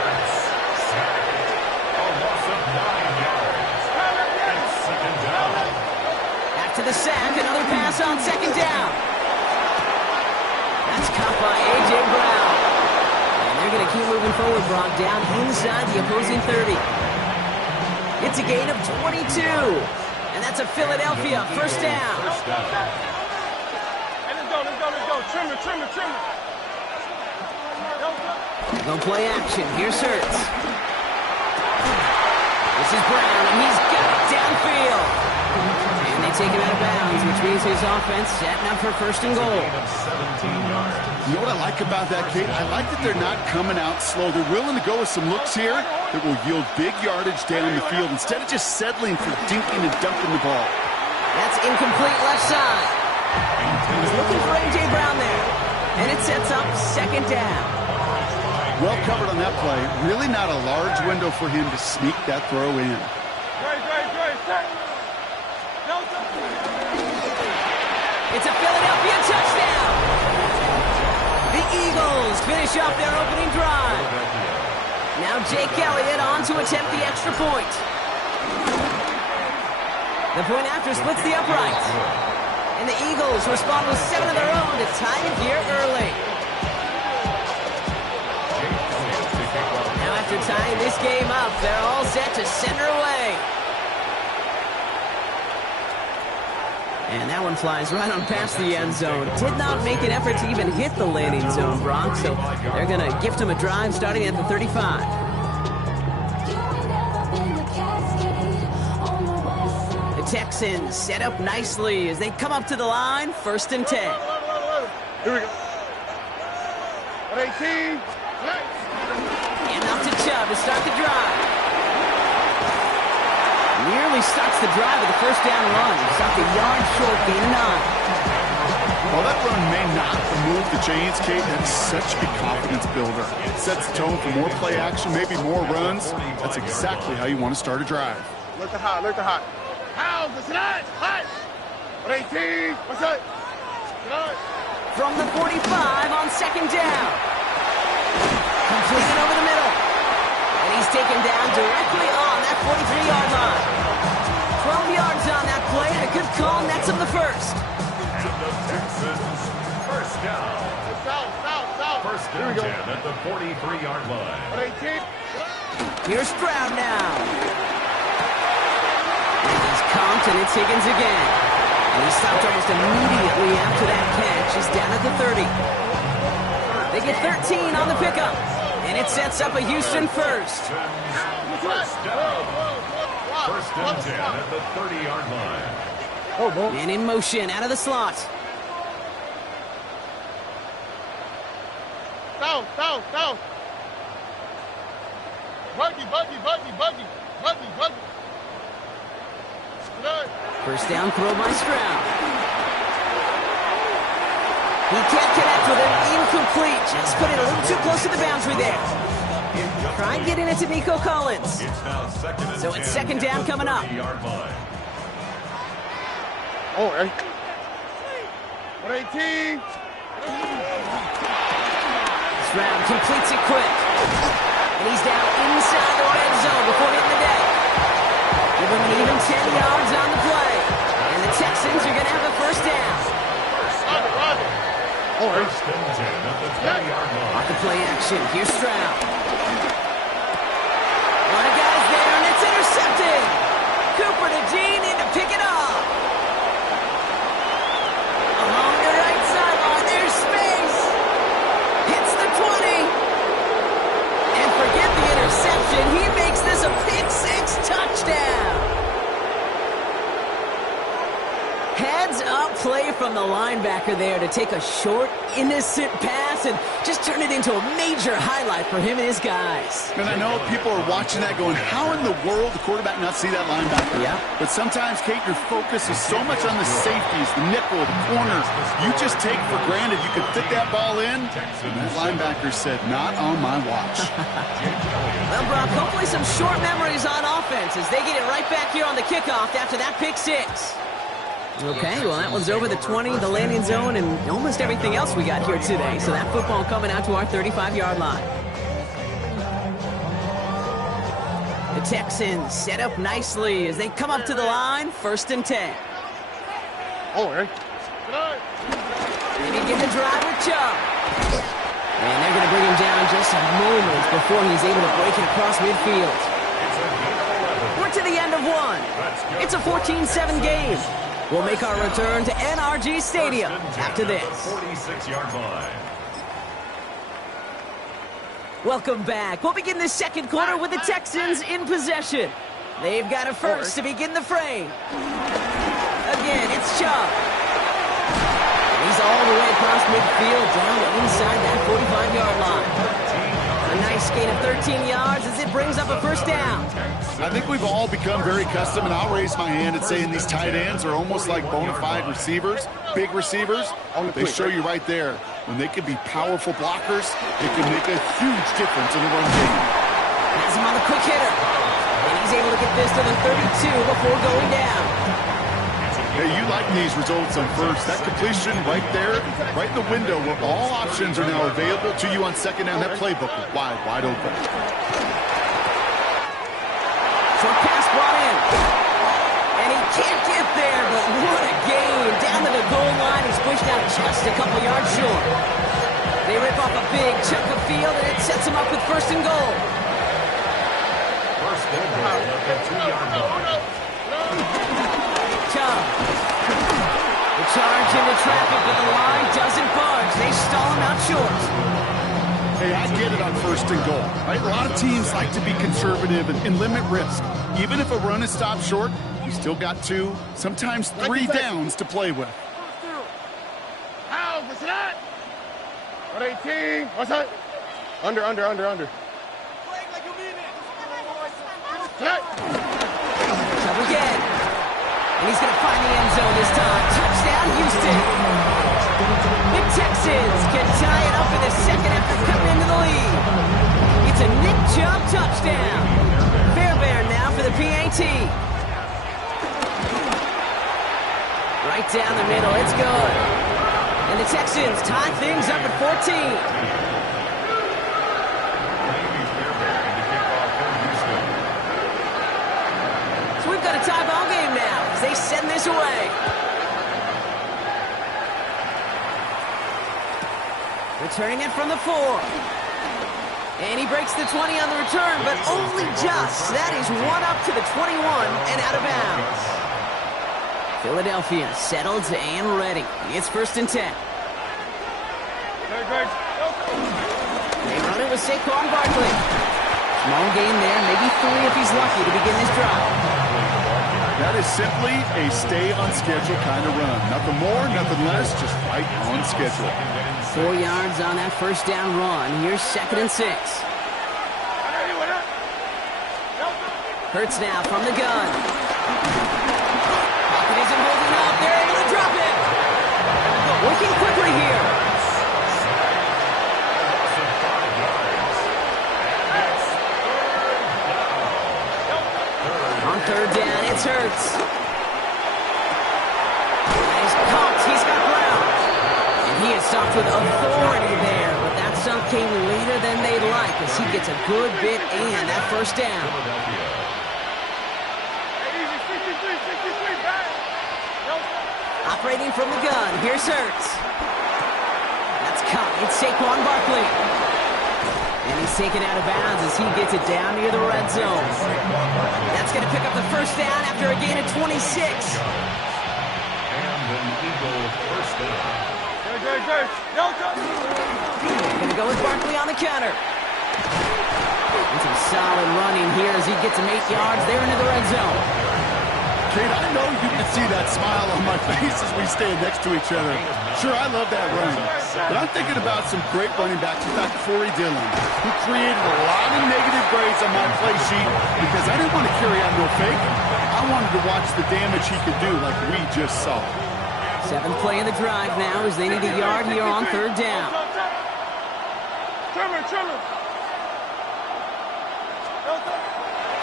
to the sack. Another pass on second down. That's caught by A.J. Brown. And they're going to keep moving forward, Brock, down inside the opposing 30. It's a gain of 22. And that's a Philadelphia first down. Hey, let's go. Trim it. Go play action. Here's Hurts. This is Brown, and he's got it downfield. And they take him out of bounds, which means his offense setting up for first and goal. You know what I like about that, Kate? I like that they're not coming out slow. They're willing to go with some looks here that will yield big yardage down the field instead of just settling for dinking and dumping the ball. That's incomplete left side. He's looking for A.J. Brown there. And it sets up second down. Well covered on that play. Really not a large window for him to sneak that throw in. It's a Philadelphia touchdown. The Eagles finish up their opening drive. Now Jake Elliott on to attempt the extra point. The point after splits the upright. And the Eagles respond with 7 of their own to tie it here early. Now after tying this game up, they're all set to send her away. And that one flies right on past the end zone. Did not make an effort to even hit the landing zone, Brock, so they're going to gift him a drive starting at the 35. The Texans set up nicely as they come up to the line, 1st and 10. Here we go. 18. And out to Chubb to start the drive. Nearly starts the drive with a first down run. Stopped a yard short, gain of 9. While that run may not remove the chains, Kate, that's such a confidence builder. It sets the tone for more play action, maybe more runs. That's exactly how you want to start a drive. Look the hot. How's the snot? Hot. 18. What's up? From the 45 on second down. Completed over the middle. And he's taken down directly on that 43-yard line. 12 yards on that play, and a good call nets him the first. And the Texans first down. South. First and 10 at the 43-yard line. 18. Here's Stroud now. And he's comped, and it's Higgins again. And he stopped almost immediately after that catch. He's down at the 30. They get 13 on the pickup. And it sets up a Houston first. First down. First and 10 at the 30-yard line. And in motion out of the slot. South. Buggy. First down throw by Stroud. He can't connect with it. Incomplete. Just put it a little too close to the boundary there. Try getting it to Nico Collins. So it's second down coming up. Oh, 18. Stroud completes it quick. And he's down inside the red zone before hitting the deck. Give him an even 10 yards on the play. And the Texans are going to have a first down. First and 10 at the 20-yard line. Off the play action. Here's Stroud. A lot of guys there, and it's intercepted. Cooper to Jean in to pick it off. Along the right sideline, there's space. Hits the 20. And forget the interception. He makes this a pick-6 touchdown. Heads-up play from the linebacker there to take a short, innocent pass and just turn it into a major highlight for him and his guys. And I know people are watching that going, how in the world the quarterback not see that linebacker? Yeah. But sometimes, Kate, your focus is so much on the safeties, the nickel, the corners. You just take for granted you could fit that ball in. And that linebacker said, not on my watch. Well, Brock, hopefully some short memories on offense as they get it right back here on the kickoff after that pick-6. Okay, well, that one's over the 20, the landing zone, and almost everything else we got here today. So that football coming out to our 35-yard line. The Texans set up nicely as they come up to the line, 1st and 10. Oh, right. They begin the drive with Chubb. And they're going to bring him down just a moment before he's able to break it across midfield. We're to the end of one. It's a 14-7 game. We'll make our return to NRG Stadium after this. 46-yard line. Welcome back. We'll begin the second quarter with the Texans in possession. They've got a first to begin the frame. Again, it's Chubb. He's all the way across midfield, down inside that 45-yard line. A nice gain of 13 yards as it brings up a first down. I think we've all become very accustomed, and I'll raise my hand and say these tight ends are almost like bona fide receivers, big receivers. They show you right there, when they can be powerful blockers, it can make a huge difference in the run game. Has him on the quick hitter. And he's able to get this to the 32 before going down. Hey, you like these results on first. That completion right there, right in the window where all options are now available to you on second down. That playbook is wide open. Short pass brought in. And he can't get there, but what a gain. Down to the goal line, he's pushed out just a couple yards short. They rip off a big chunk of field, and it sets him up with first and goal. First and goal at the 2-yard line. Chubb. The charge into traffic, but the line doesn't budge. They stall him out short. Hey, I get it on first and goal, right? A lot of teams like to be conservative and limit risk. Even if a run is stopped short, you still got 2, sometimes 3 downs to play with. How? What's that? 118. What's that? Under. Chubb again. And he's going to find the end zone this time. Touchdown, Houston. The Texans can tie it up in the second after coming into the lead. It's a Nick Chubb touchdown. Fairbairn now for the PAT. Right down the middle. It's good. And the Texans tie things up at 14. We've got a tie ball game now as they send this away. Returning it from the 4. And he breaks the 20 on the return, but only just. That is one up to the 21 and out of bounds. Philadelphia settled and ready. It's first and 10. They run it with Saquon Barkley. Small gain there, maybe 3 if he's lucky to begin this drive. That is simply a stay on schedule kind of run. Nothing more, nothing less, just right on schedule. 4 yards on that first down run. Here's second and 6. Hurts now from the gun. Pocket isn't holding up. They're able to drop it. Working quickly here. On third down, it's Hurts. He's pumped. He's got ground. And he is stopped with authority there, but that stop came later than they'd like as he gets a good bit and that first down. Operating from the gun, here's Hurts. That's caught. It's Saquon Barkley. And he's taken out of bounds as he gets it down near the red zone. That's going to pick up the first down after a gain of 26. And an Eagle first down. Going to go with Barkley on the counter. And some solid running here as he gets him 8 yards there into the red zone. Kate, I know you can see that smile on my face as we stand next to each other. Sure, I love that run. But I'm thinking about some great running backs. In fact, Corey Dillon, who created a lot of negative grades on my play sheet because I didn't want to carry out no fake. I wanted to watch the damage he could do like we just saw. 7th play in the drive now as they need a yard here on third down.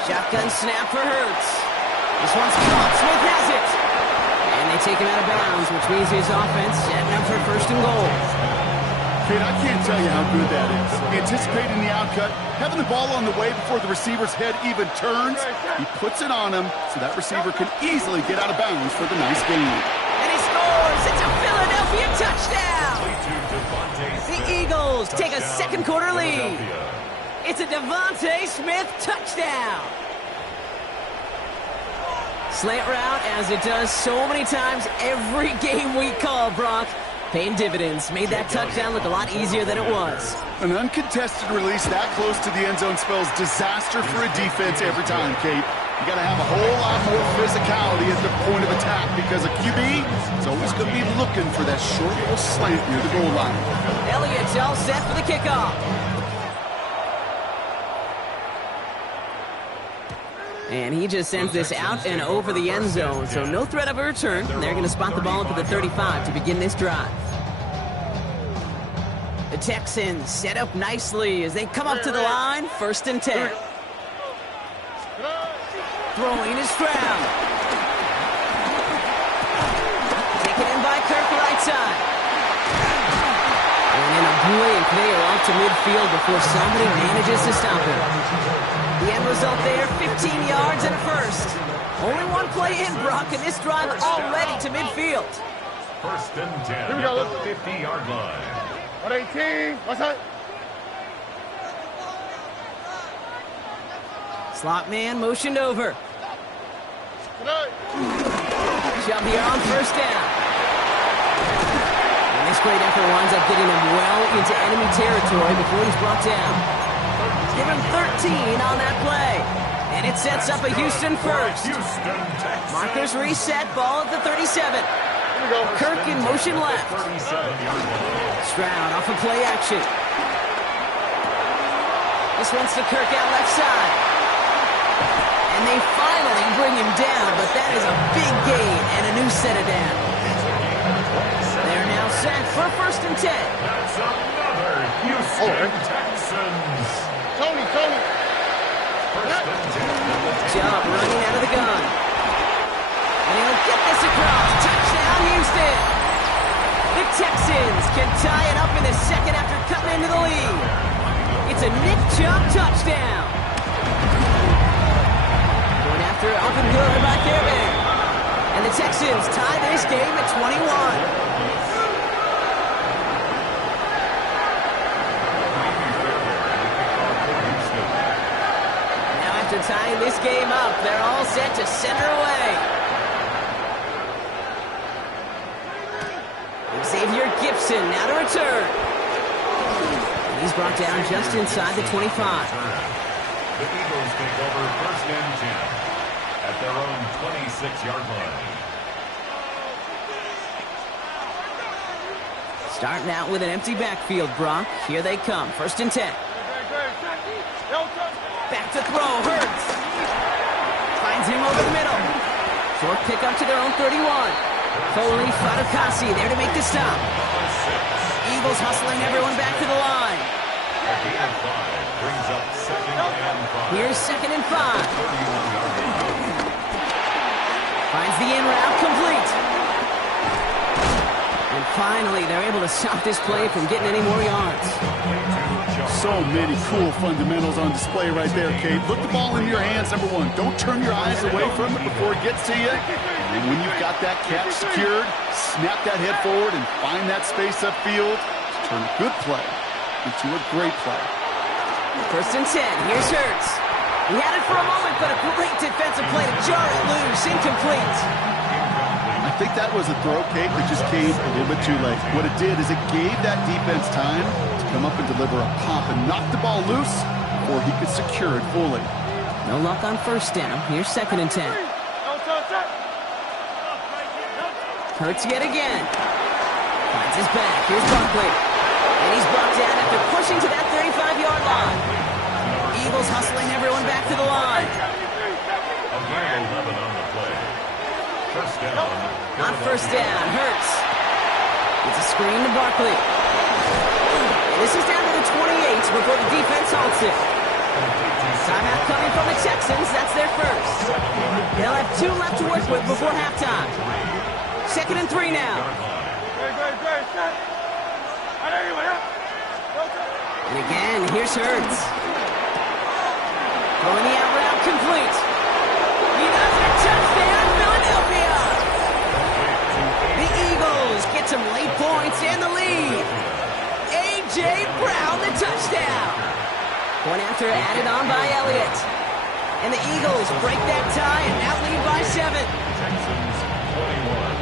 Shotgun snap for Hurts. This one's caught. Smith has it. And they take him out of bounds, which means his offense setting up for first and goal. Kate, I can't tell you how good that is. Anticipating the outcut, having the ball on the way before the receiver's head even turns. He puts it on him so that receiver can easily get out of bounds for the nice gain. And he scores! a second quarter lead. It's a Devontae Smith touchdown. Slant route, as it does so many times every game we call, Brock. Paying dividends. Made that touchdown look a lot easier than it was. An uncontested release that close to the end zone spells disaster for a defense every time, Kate. You got to have a whole lot more physicality at the point of attack because a QB is always going to be looking for that short little slant near the goal line. Elliott's all set for the kickoff. And he just sends this out and over the end zone, so no threat of a return. They're going to spot the ball up at the 35 to begin this drive. The Texans set up nicely as they come up to the line. 1st and 10. Throwing is Stroud. Taken in by Kirk right side. And in a blink, they are off to midfield before somebody manages to stop him. The end result there, 15 yards and a first. Only one play in, Brock, and this drive already to midfield. 1st and 10 at the 50-yard line. 118, what's that? Slot man motioned over. Shove here on 1st down. And this great effort winds up getting him well into enemy territory before he's brought down. Give him 13 on that play. And it sets up a Houston first. Markers reset, ball at the 37. Kirk in motion left. Stroud off of play action. This one's to Kirk out left side. And they finally bring him down, but that is a big gain and a new set of down. They're now set for 1st and 10. That's another Houston Texans. Tony. Job running out of the gun. And he'll get this across. Touchdown, Houston. The Texans can tie it up in the second after cutting into the lead. It's a Nick Chubb touchdown. Going after it, up and good by Fairbairn. And the Texans tie this game at 21. After tying this game up, they're all set to center away. Xavier Gibson now to return. He's brought down just inside the 25. The Eagles take over 1st and 10 at their own 26-yard line. Starting out with an empty backfield, Brock. Here they come. 1st and 10. Back to throw, Hurts. Finds him over the middle. Short pickup to their own 31. Foley, Fatukasi there to make the stop. Eagles hustling everyone back to the line. Brings up 2nd and 5. Here's 2nd and 5. Finds the in route complete. And finally, they're able to stop this play from getting any more yards. So many cool fundamentals on display right there, Kate. Look the ball in your hands, number one. Don't turn your eyes away from it before it gets to you. And when you've got that catch secured, snap that head forward and find that space upfield to turn a good play into a great play. 1st and 10. Here's Hurts. He had it for a moment, but a great defensive play to jar it loose. Incomplete. I think that was a throw, Kate, that just came a little bit too late. What it did is it gave that defense time to come up and deliver a pop and knock the ball loose before he could secure it fully. No luck on 1st down. Here's 2nd and 10. Hurts yet again. Finds his back. Here's Barkley. And he's brought down after pushing to that 35-yard line. Eagles hustling everyone back to the line. Again, 11 on the play. 1st down. On 1st down, Hurts. It's a screen to Barkley. And this is down to the 28 before the defense halts it. Timeout coming from the Texans. That's their first. They'll have 2 left to work with before halftime. 2nd and 3 now. And again, here's Hurts. Throwing the out route complete. He does it. Touchdown, Philadelphia. The Eagles get some late points and the lead. A.J. A.J. Brown, the touchdown. Point after added on by Elliott. And the Eagles break that tie and now lead by 7. Texans 21.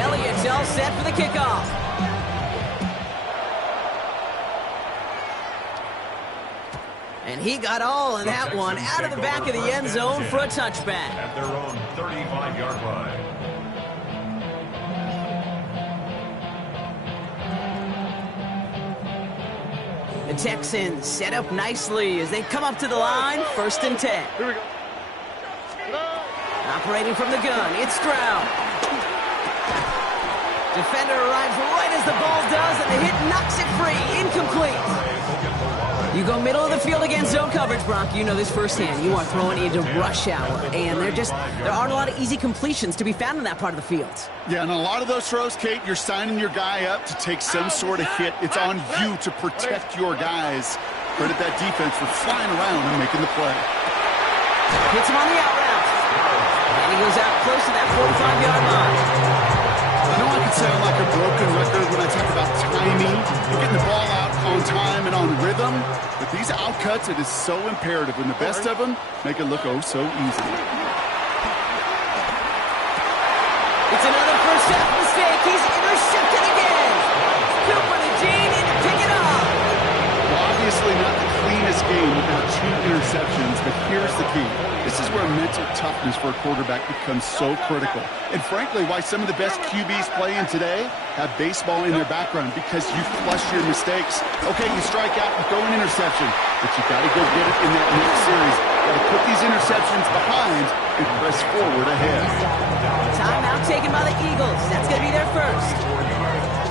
Elliott's all set for the kickoff. And he got all of that one out of the back of the end zone for a touchback. At their own 35-yard line. The Texans set up nicely as they come up to the line, 1st and 10. Here we go. Operating from the gun, it's Stroud. Defender arrives right as the ball does, and the hit knocks it free. Incomplete. You go middle of the field against zone coverage, Brock. You know this firsthand. You are throwing into rush hour, and there aren't a lot of easy completions to be found in that part of the field. Yeah, and a lot of those throws, Kate, you're signing your guy up to take some sort of hit. It's on you to protect your guys. Credit that defense for flying around and making the play. Hits him on the out route. And he goes out close to that 45-yard line. I know I can sound like a broken record when I talk about timing, getting the ball out on time and on rhythm, but these outcuts, it is so imperative, and the best of them make it look oh so easy. It's another first half mistake. He's intercepted again. Cooper the Gene in to pick it up. Well, obviously not the cleanest game without 2 interceptions, but here's the key. This is where mental toughness for a quarterback becomes so critical. And frankly, why some of the best QBs playing today have baseball in their background, because you flush your mistakes. Okay, you strike out, you throw an interception, but you got to go get it in that next series. Got to put these interceptions behind and press forward ahead. Timeout taken by the Eagles. That's going to be their first.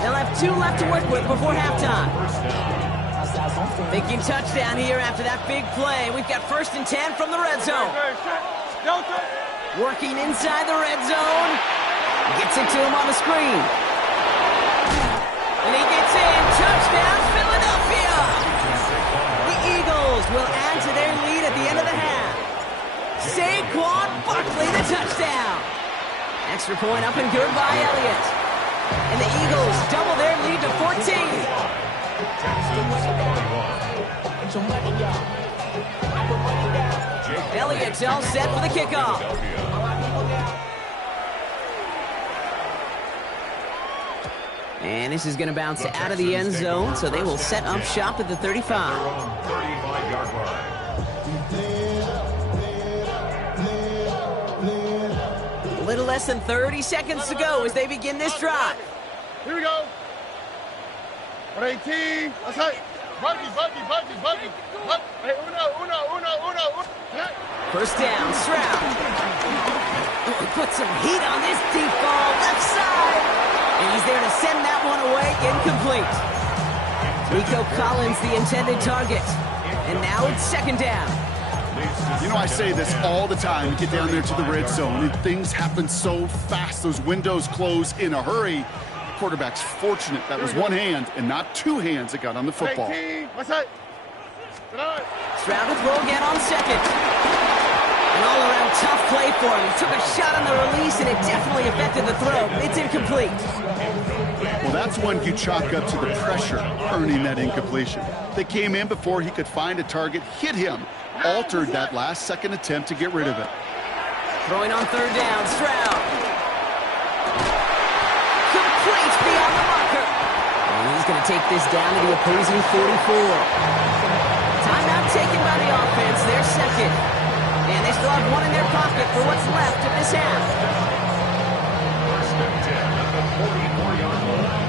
They'll have 2 left to work with before halftime. Thinking touchdown here after that big play. We've got 1st and 10 from the red zone. Working inside the red zone. Gets it to him on the screen. And he gets in. Touchdown, Philadelphia! The Eagles will add to their lead at the end of the half. Saquon Barkley, the touchdown. Extra point up and good by Elliott. And the Eagles double their lead to 14. Elliott's all set for the kickoff. And this is going to bounce out of the end zone, so they will set up shop at the 35. A little less than 30 seconds to go as they begin this drive. Here we go. 118. Let's hit. Buggy. Hey, uno. First down, Stroud. Put some heat on this deep ball, left side. And he's there to send that one away, incomplete. Nico Collins, the intended target. And now it's 2nd down. You know, I say this all the time. You get down there to the red zone, and things happen so fast. Those windows close in a hurry. Quarterback's fortunate that was one hand and not 2 hands that got on the football. Stroud to throw again on 2nd. An all-around tough play for him. He took a shot on the release, and it definitely affected the throw. It's incomplete. Well, that's one you chalk up to the pressure earning that incompletion. They came in before he could find a target, hit him, altered that last-second attempt to get rid of it. Throwing on 3rd down, Stroud. Complete beyond the marker. And he's going to take this down to the opposing 44. Timeout taken by the offense, their 2nd. And they still have 1 in their pocket for what's left of this half. 1st and 10 at the 44-yard line.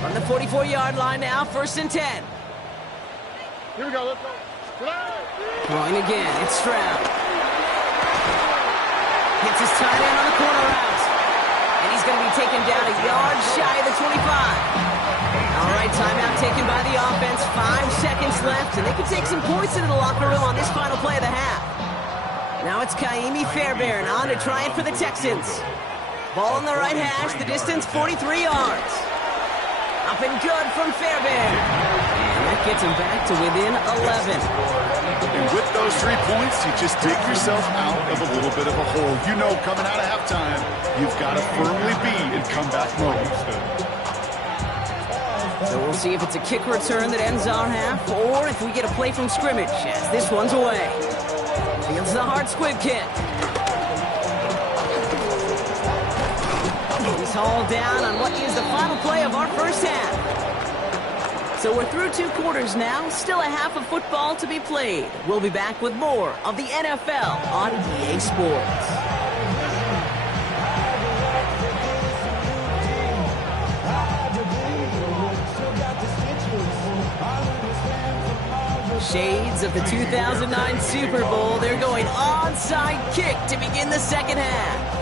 From the 44-yard line now, 1st and 10. Here we go, let's go. Throwing again, it's Stroud. Hits his tight end on the corner route. And he's going to be taken down a yard shy of the 25. All right, timeout taken by the offense. 5 seconds left, and they can take some points into the locker room on this final play of the half. Now it's Kaimi Fairbairn on to try it for the Texans. Ball on the right hash, the distance 43 yards. Up and good from Fairbairn. And that gets him back to within 11. And with those 3 points, you just dig yourself out of a little bit of a hole. You know, coming out of halftime, you've got to firmly be in comeback mode. So we'll see if it's a kick return that ends our half, or if we get a play from scrimmage, as this one's away. Fields the hard squib kick. He's hauled down on what is the final play of our first half. So we're through 2 quarters now, still a half of football to be played. We'll be back with more of the NFL on EA Sports. Shades of the 2009 Super Bowl. They're going onside kick to begin the second half.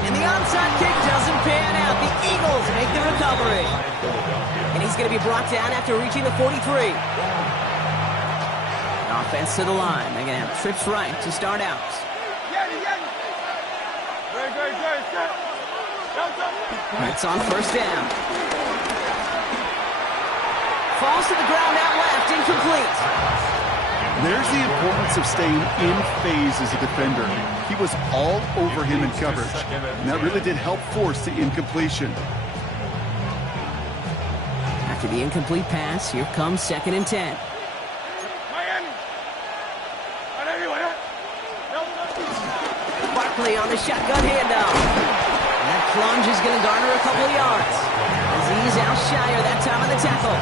And the onside kick doesn't pan out. The Eagles make the recovery. And he's going to be brought down after reaching the 43. Offense to the line. They're going to have trips right to start out. That's on first down. Falls to the ground out left, incomplete. There's the importance of staying in phase as a defender. He was all over him in coverage, and that really did help force the incompletion. After the incomplete pass, here comes 2nd and 10. Barkley on the shotgun handoff. And that plunge is going to garner a couple of yards. As he's out shyer that time on the tackle.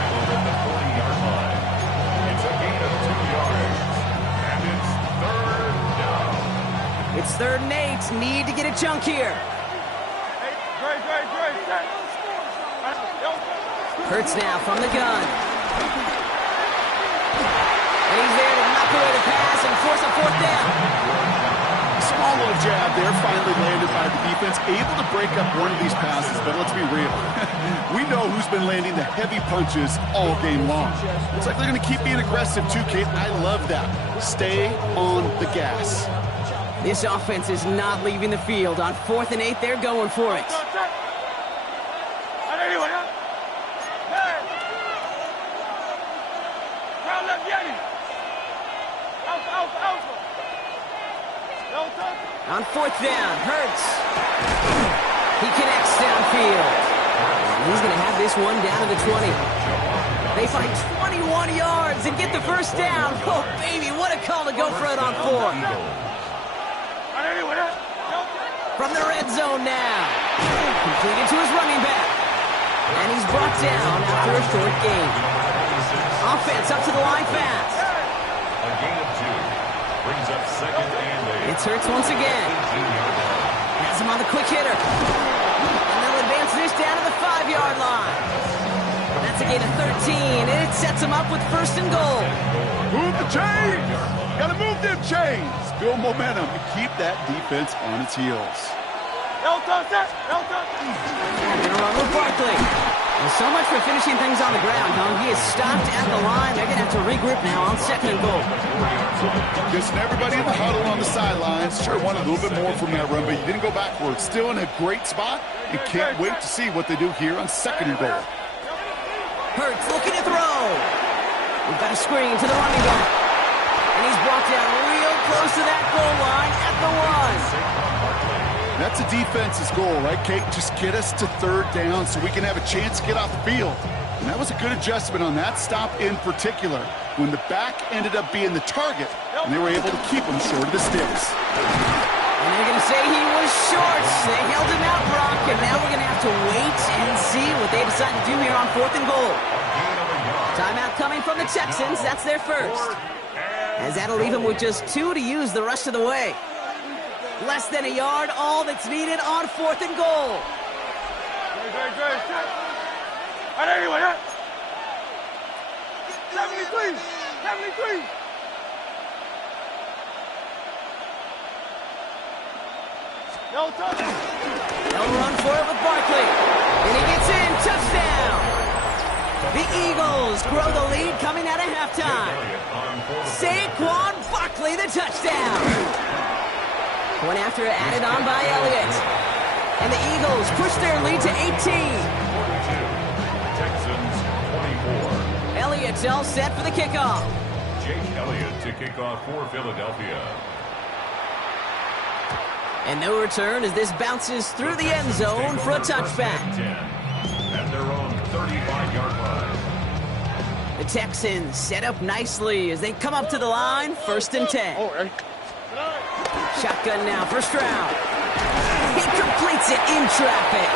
It's 3rd and 8. Need to get a chunk here. Hurts now from the gun. And he's there to knock away the pass and force a 4th down. Small little jab there, finally landed by the defense. Able to break up one of these passes, but let's be real. We know who's been landing the heavy punches all game long. Looks like they're going to keep being aggressive too, Kate. I love that. Stay on the gas. This offense is not leaving the field. On 4th and 8, they're going for it. On 4th down, Hurts. He connects downfield. And he's going to have this one down to the 20. They find 21 yards and get the first down. Oh, baby, what a call to go for it on 4. From the red zone now. Completed to his running back. And he's brought down after a short gain. Offense up to the line fast. A gain of 2. Brings up 2nd and 8. It's Hurts once again. Has him on the quick hitter. And they'll advance this down to the 5-yard line. That's a gain of 13. And it sets him up with 1st and goal. Move the chains! Gotta move them chains! Build momentum and keep that defense on its heels. Gonna run with Barkley. Well, so much for finishing things on the ground, huh? He is stopped at the line. They're gonna have to regroup now on 2nd and goal. Just everybody in the huddle on the sidelines. Sure wanted a little bit more from that run, but you didn't go backwards. Still in a great spot. And can't wait to see what they do here on 2nd and goal. Hurts looking to throw. We've got a screen to the running back. And he's brought down real close to that goal line at the 1. That's a defense's goal, right, Kate? Just get us to 3rd down so we can have a chance to get off the field. And that was a good adjustment on that stop in particular, when the back ended up being the target, and they were able to keep him short of the sticks. And they're going to say he was short. They held him out, Brock, and now we're going to have to wait and see what they decide to do here on 4th and goal. Timeout coming from the Texans. That's their first. As that'll leave him with just 2 to use the rest of the way. Less than a yard, all that's needed on 4th and goal. They'll run for it with Barkley. And he gets in. Touchdown. The Eagles grow the lead coming out of halftime. Saquon Barkley, the touchdown. Point after added on by Elliott. And the Eagles push their lead to 18. 42. Texans 24. Elliott's all set for the kickoff. Jake Elliott to kick off for Philadelphia. And no return as this bounces through the end zone for a touchback. At their own 35-yard line. The Texans set up nicely as they come up to the line, 1st and 10. Shotgun now for Stroud. He completes it in traffic.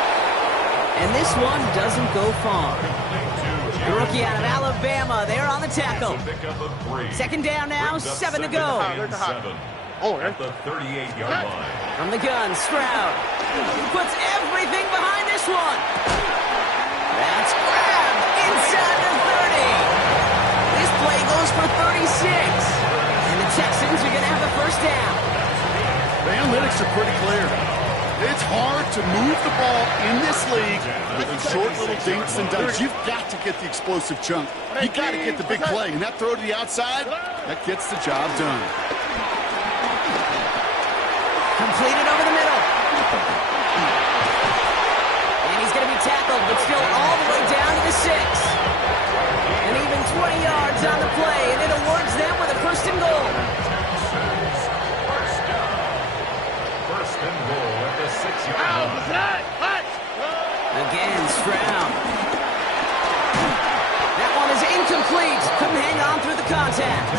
And this one doesn't go far. The rookie out of Alabama, they're on the tackle. 2nd down now, 7 to go. At the 38-yard line. From the gun, Stroud. He puts everything behind this one. That's grabbed inside the 30. This play goes for 36. And the Texans are going to have the 1st down. The analytics are pretty clear. It's hard to move the ball in this league with short little dinks and dunks. You've got to get the explosive chunk. You've got to get the big play. And that throw to the outside, that gets the job done. Completed over the middle. And he's going to be tackled, but still all the way down to the 6. And even 20 yards on the play, and it awards them with a 1st and goal. First and goal at the 6-yard line. Again, Stroud. That one is incomplete. Couldn't hang on through the contact.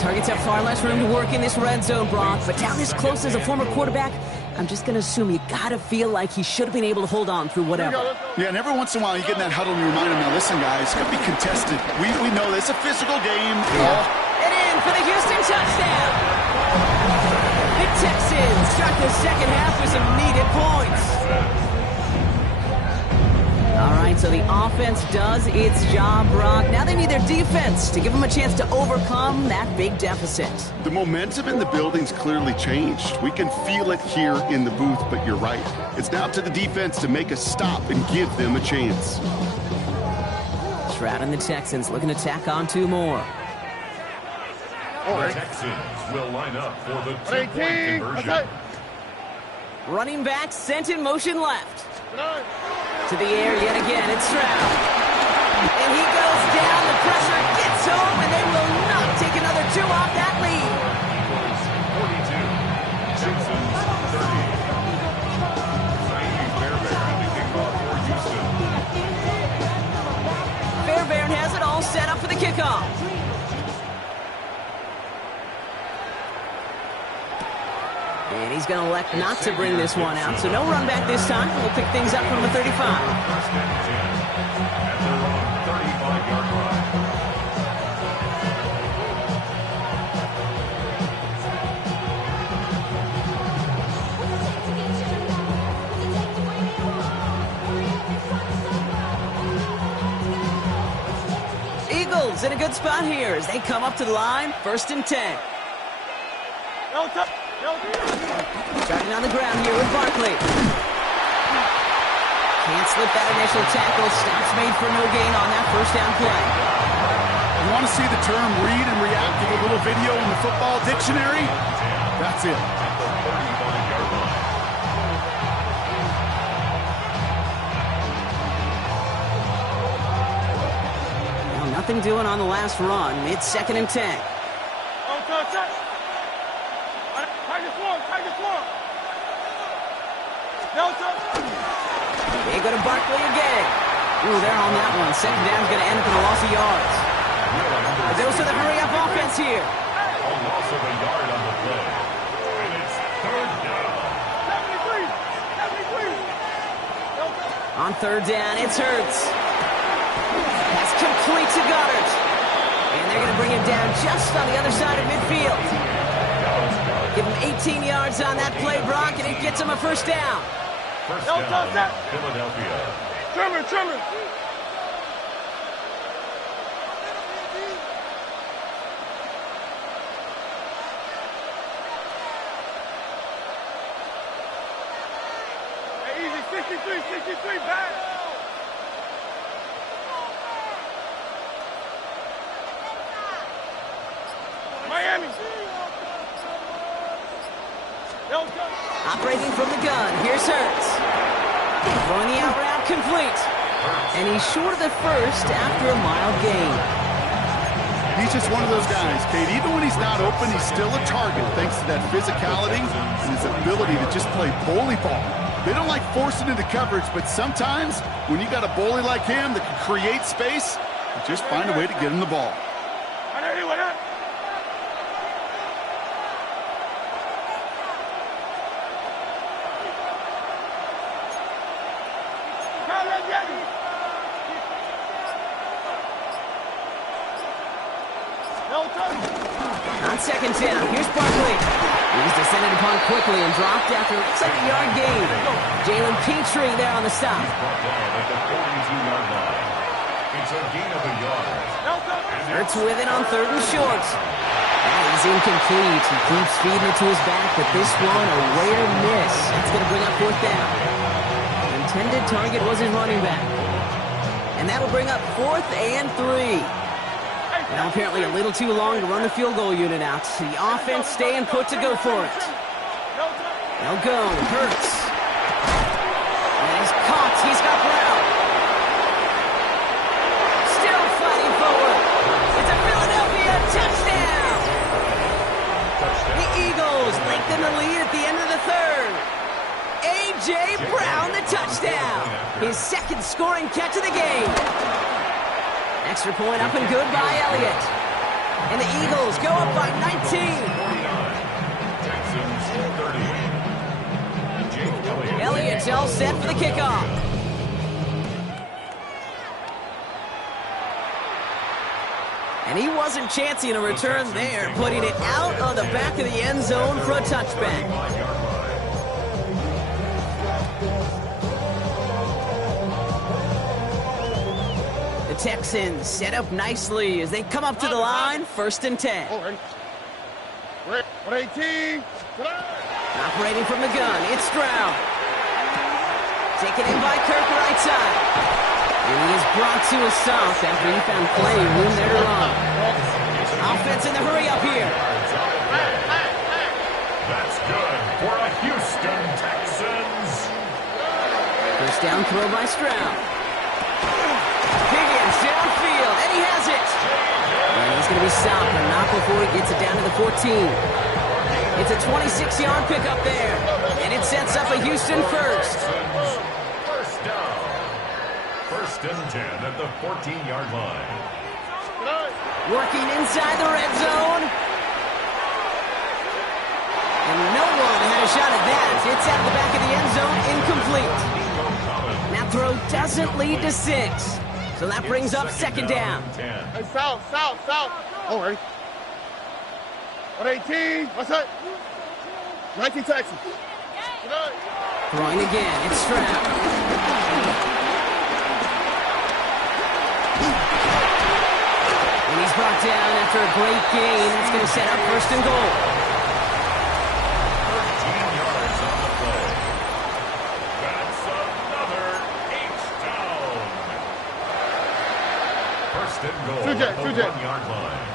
Targets have far less room to work in this red zone, Brock, but down this close as a former quarterback, I'm just going to assume you got to feel like he should have been able to hold on through whatever. Yeah, and every once in a while you get in that huddle and you remind him, now listen, guys, it's going to be contested. We know this. It's a physical game. And in for the Houston touchdown. The Texans start the 2nd half with some needed points. All right, so the offense does its job, Brock. Now they need their defense to give them a chance to overcome that big deficit. The momentum in the building's clearly changed. We can feel it here in the booth, but you're right. It's now to the defense to make a stop and give them a chance. Stroud and the Texans looking to tack on 2 more. The Texans will line up for the 2-point conversion. Running back sent in motion left. To the air yet again, it's Stroud. And he goes down, the pressure gets home, and they will not take another 2 off that lead. 42, Texans 30. Fairbairn has it all set up for the kickoff. And he's going to elect not to bring this one out, so no run back this time. We'll pick things up from the 35. First and 10 at their own 35-yard line. Eagles in a good spot here as they come up to the line, 1st and 10. Starting on the ground here with Barkley. Can't slip that initial tackle. Stops made for no gain on that 1st down play. You want to see the term read and react to the little video in the football dictionary? That's it. Well, nothing doing on the last run. It's 2nd and 10. They go to Barkley again. Ooh, they're on that one. 2nd down's going to end up in a loss of yards. But there's also the hurry-up offense here. A loss of a yard on the play. And it's 3rd down. 73. On 3rd down, it's Hurts. That's complete to Goddard. And they're going to bring him down just on the other side of midfield. Give him 18 yards on that play, Brock, and it gets him a 1st down. 1st down, Philadelphia. Trimmer. Hey, easy, 63, back. Miami. Operating from the gun, here's Hurts. Throwing the out route complete. And he's short of the first after a mild gain. He's just one of those guys, Kate. Even when he's not open, he's still a target thanks to that physicality and his ability to just play bully ball. They don't like forcing into coverage, but sometimes when you got a bully like him that can create space, you just find a way to get him the ball. On second down, here's Barkley. He's descended upon quickly and dropped after it looks like a yard gain. Jalen Petrie there on the stop. At the 42-yard line. It's a gain of a yard. Hurts with it on third and short. That is incomplete. He keeps feeding it to his back, but this one a rare miss. That's going to bring up fourth down. The intended target was his running back. And that'll bring up 4th and 3. Now apparently a little too long to run the field goal unit out. The offense staying put to go for it. They'll go. Hurts. And he's caught. He's got Brown. Still fighting forward. It's a Philadelphia touchdown. The Eagles lengthen the lead at the end of the third. A.J. Brown, the touchdown. His second scoring catch of the game. Extra point up and good by Elliott. And the Eagles go up by 19. Elliott's all set for the kickoff. And he wasn't chancing a return there, putting it out on the back of the end zone for a touchback. Texans set up nicely as they come up to the line, 1st and 10. Operating from the gun, it's Stroud. Taken in by Kirk right side. And he is brought to a stop after he found plenty of room there to run. Offense in the hurry up here. That's good for a Houston Texans. First down throw by Stroud. Higgins downfield, and he has it. And he's going to be stopped, but not before he gets it down to the 14. It's a 26-yard pickup there, and it sets up a Houston first. First down. 1st and 10 at the 14-yard line. Working inside the red zone. And no one had a shot at that. It's out of the back of the end zone, incomplete. That throw doesn't lead to 6. So that brings up 2nd down. Hey, south. Don't worry. 118. What's that? 19 Texans. Throwing again. It's Stroud. And he's brought down after a great gain. That's going to set up 1st and goal. 13 yards on the play. That's another H-down. 1st and goal at the 1-yard line.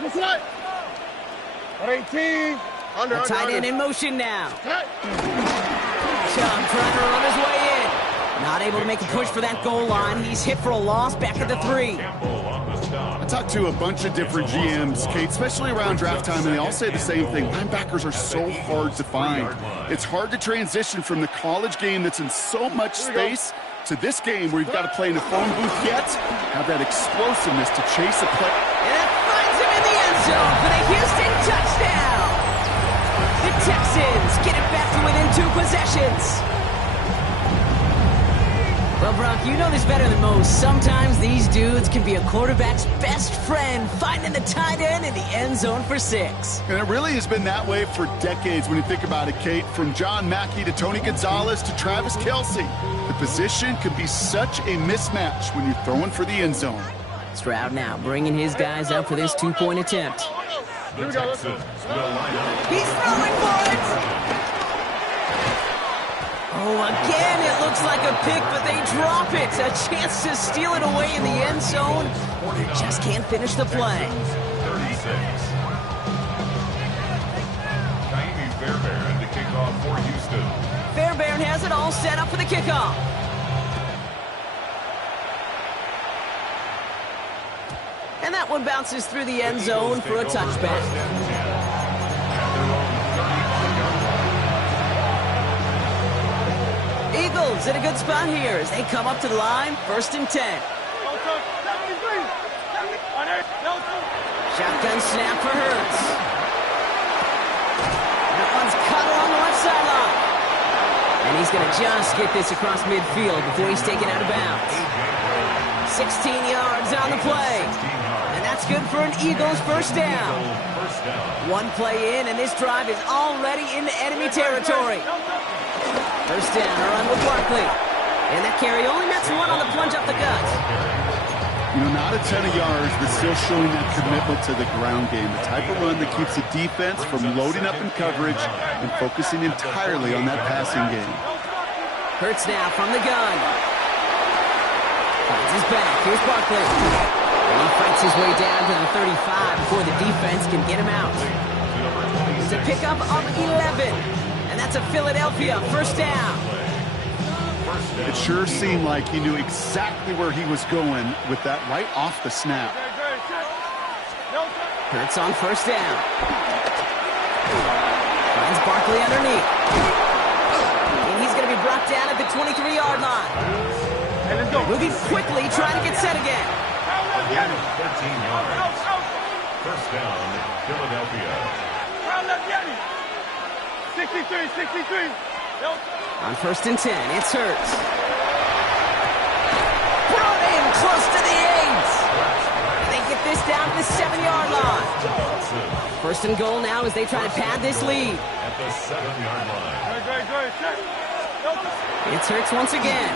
What's that? 118. The tight end in motion now. Chubb trying to run his way in. Not able to make a push for that goal line. He's hit for a loss back at the 3. I talked to a bunch of different GMs, Kate, especially around draft time, and they all say the same thing. Linebackers are so hard to find. It's hard to transition from the college game that's in so much space to this game where you've got to play in a phone booth yet, have that explosiveness to chase a play. And that finds him in the end zone for the Houston touchdown. The Texans get it back to within 2 possessions. Well, Brock, you know this better than most. Sometimes these dudes can be a quarterback's best friend, finding the tight end in the end zone for 6. And it really has been that way for decades when you think about it, Kate. From John Mackey to Tony Gonzalez to Travis Kelce. The position can be such a mismatch when you're throwing for the end zone. Stroud now bringing his guys up for this 2-point attempt. The Texans will line up. He's throwing for it! Oh, again, it looks like a pick, but they drop it. A chance to steal it away in the end zone. They just can't finish the play. 36. it all set up for the kickoff. And that one bounces through the end zone for a touchback. Eagles in a good spot here as they come up to the line, 1st and 10. Shotgun snap for Hurts. That one's cut along the left sideline. And he's going to just get this across midfield before he's taken out of bounds. 16 yards on the play. And that's good for an Eagles first down. One play in, and this drive is already into enemy territory. First down, a run with Barkley. And that carry only nets one on the plunge up the gut. You know, not a ton of yards, but still showing that commitment to the ground game. The type of run that keeps the defense from loading up in coverage and focusing entirely on that passing game. Hurts now from the gun. Finds his back. Here's Barkley. And he fights his way down to the 35 before the defense can get him out. It's a pickup of 11. And that's a Philadelphia first down. It sure seemed like he knew exactly where he was going with that right off the snap. Hurts on first down. Finds Barkley underneath. And he's going to be brought down at the 23-yard line. Moving quickly, trying to get set again. 13 yards. First down, Philadelphia. 63. On 1st and 10, it's Hurts. Brought in close to the 8. And they get this down to the 7-yard line. 1st and goal now as they try to pad this lead. At the 7-yard line. It's Hurts once again.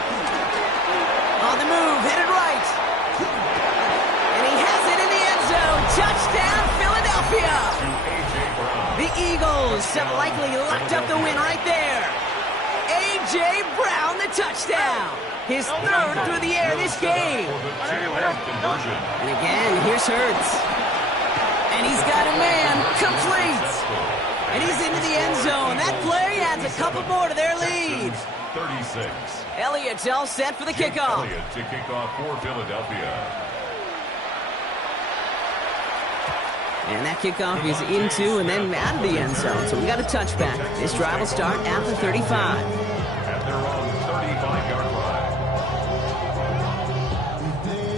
On the move, headed right. And he has it in the end zone. Touchdown, Philadelphia. The Eagles have likely locked up the win right there. A.J. Brown, the touchdown. His 3rd through the air this game. And again, here's Hurts. And he's got a man complete. And he's into the end zone. That play adds a couple more to their lead. 36. Elliott's all set for the kickoff. Elliott to kick off for Philadelphia. And that kickoff is into and then out of the end zone. So we got a touchback. This drive will start at the 35. At their own 35-yard line.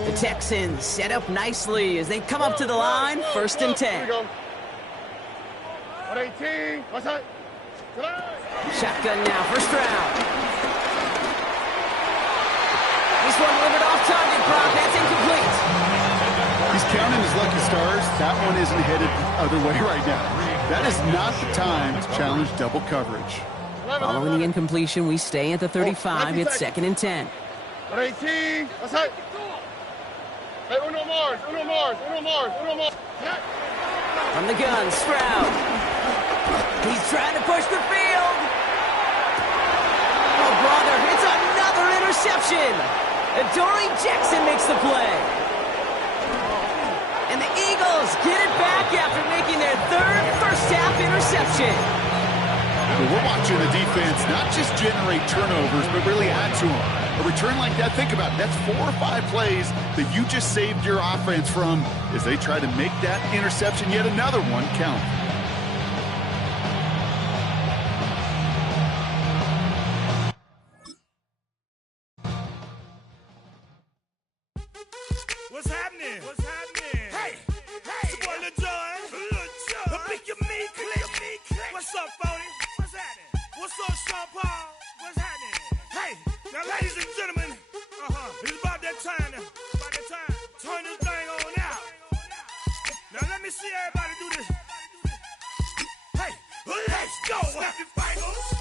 The Texans set up nicely as they come up to the line. 1st and 10. 118. What's that? Shotgun now, first round. This one delivered off target, Brock. That's incomplete. He's counting his lucky stars. That one isn't headed the other way right now. That is not the time to challenge double coverage. Following the incompletion, we stay at the 35. It's 2nd and 10. 118. What's that? Hey, uno more. From the gun, Stroud. He's trying to push the field. Oh, brother, it's another interception. Adoree Jackson makes the play. And the Eagles get it back after making their 3rd first-half interception. Well, we're watching the defense not just generate turnovers, but really add to them. A return like that, think about it. That's 4 or 5 plays that you just saved your offense from as they try to make that interception, yet another one, count. What's happening? Hey, it's your boy Lil Jon. Pick your meat click. What's up, Phony? What's happening? What's up, Sean Paul? What's happening? Hey, now ladies and gentlemen, it's about that time now. Turn this thing on out. Now let me see everybody do this. Hey, let's go. Snap your fingers.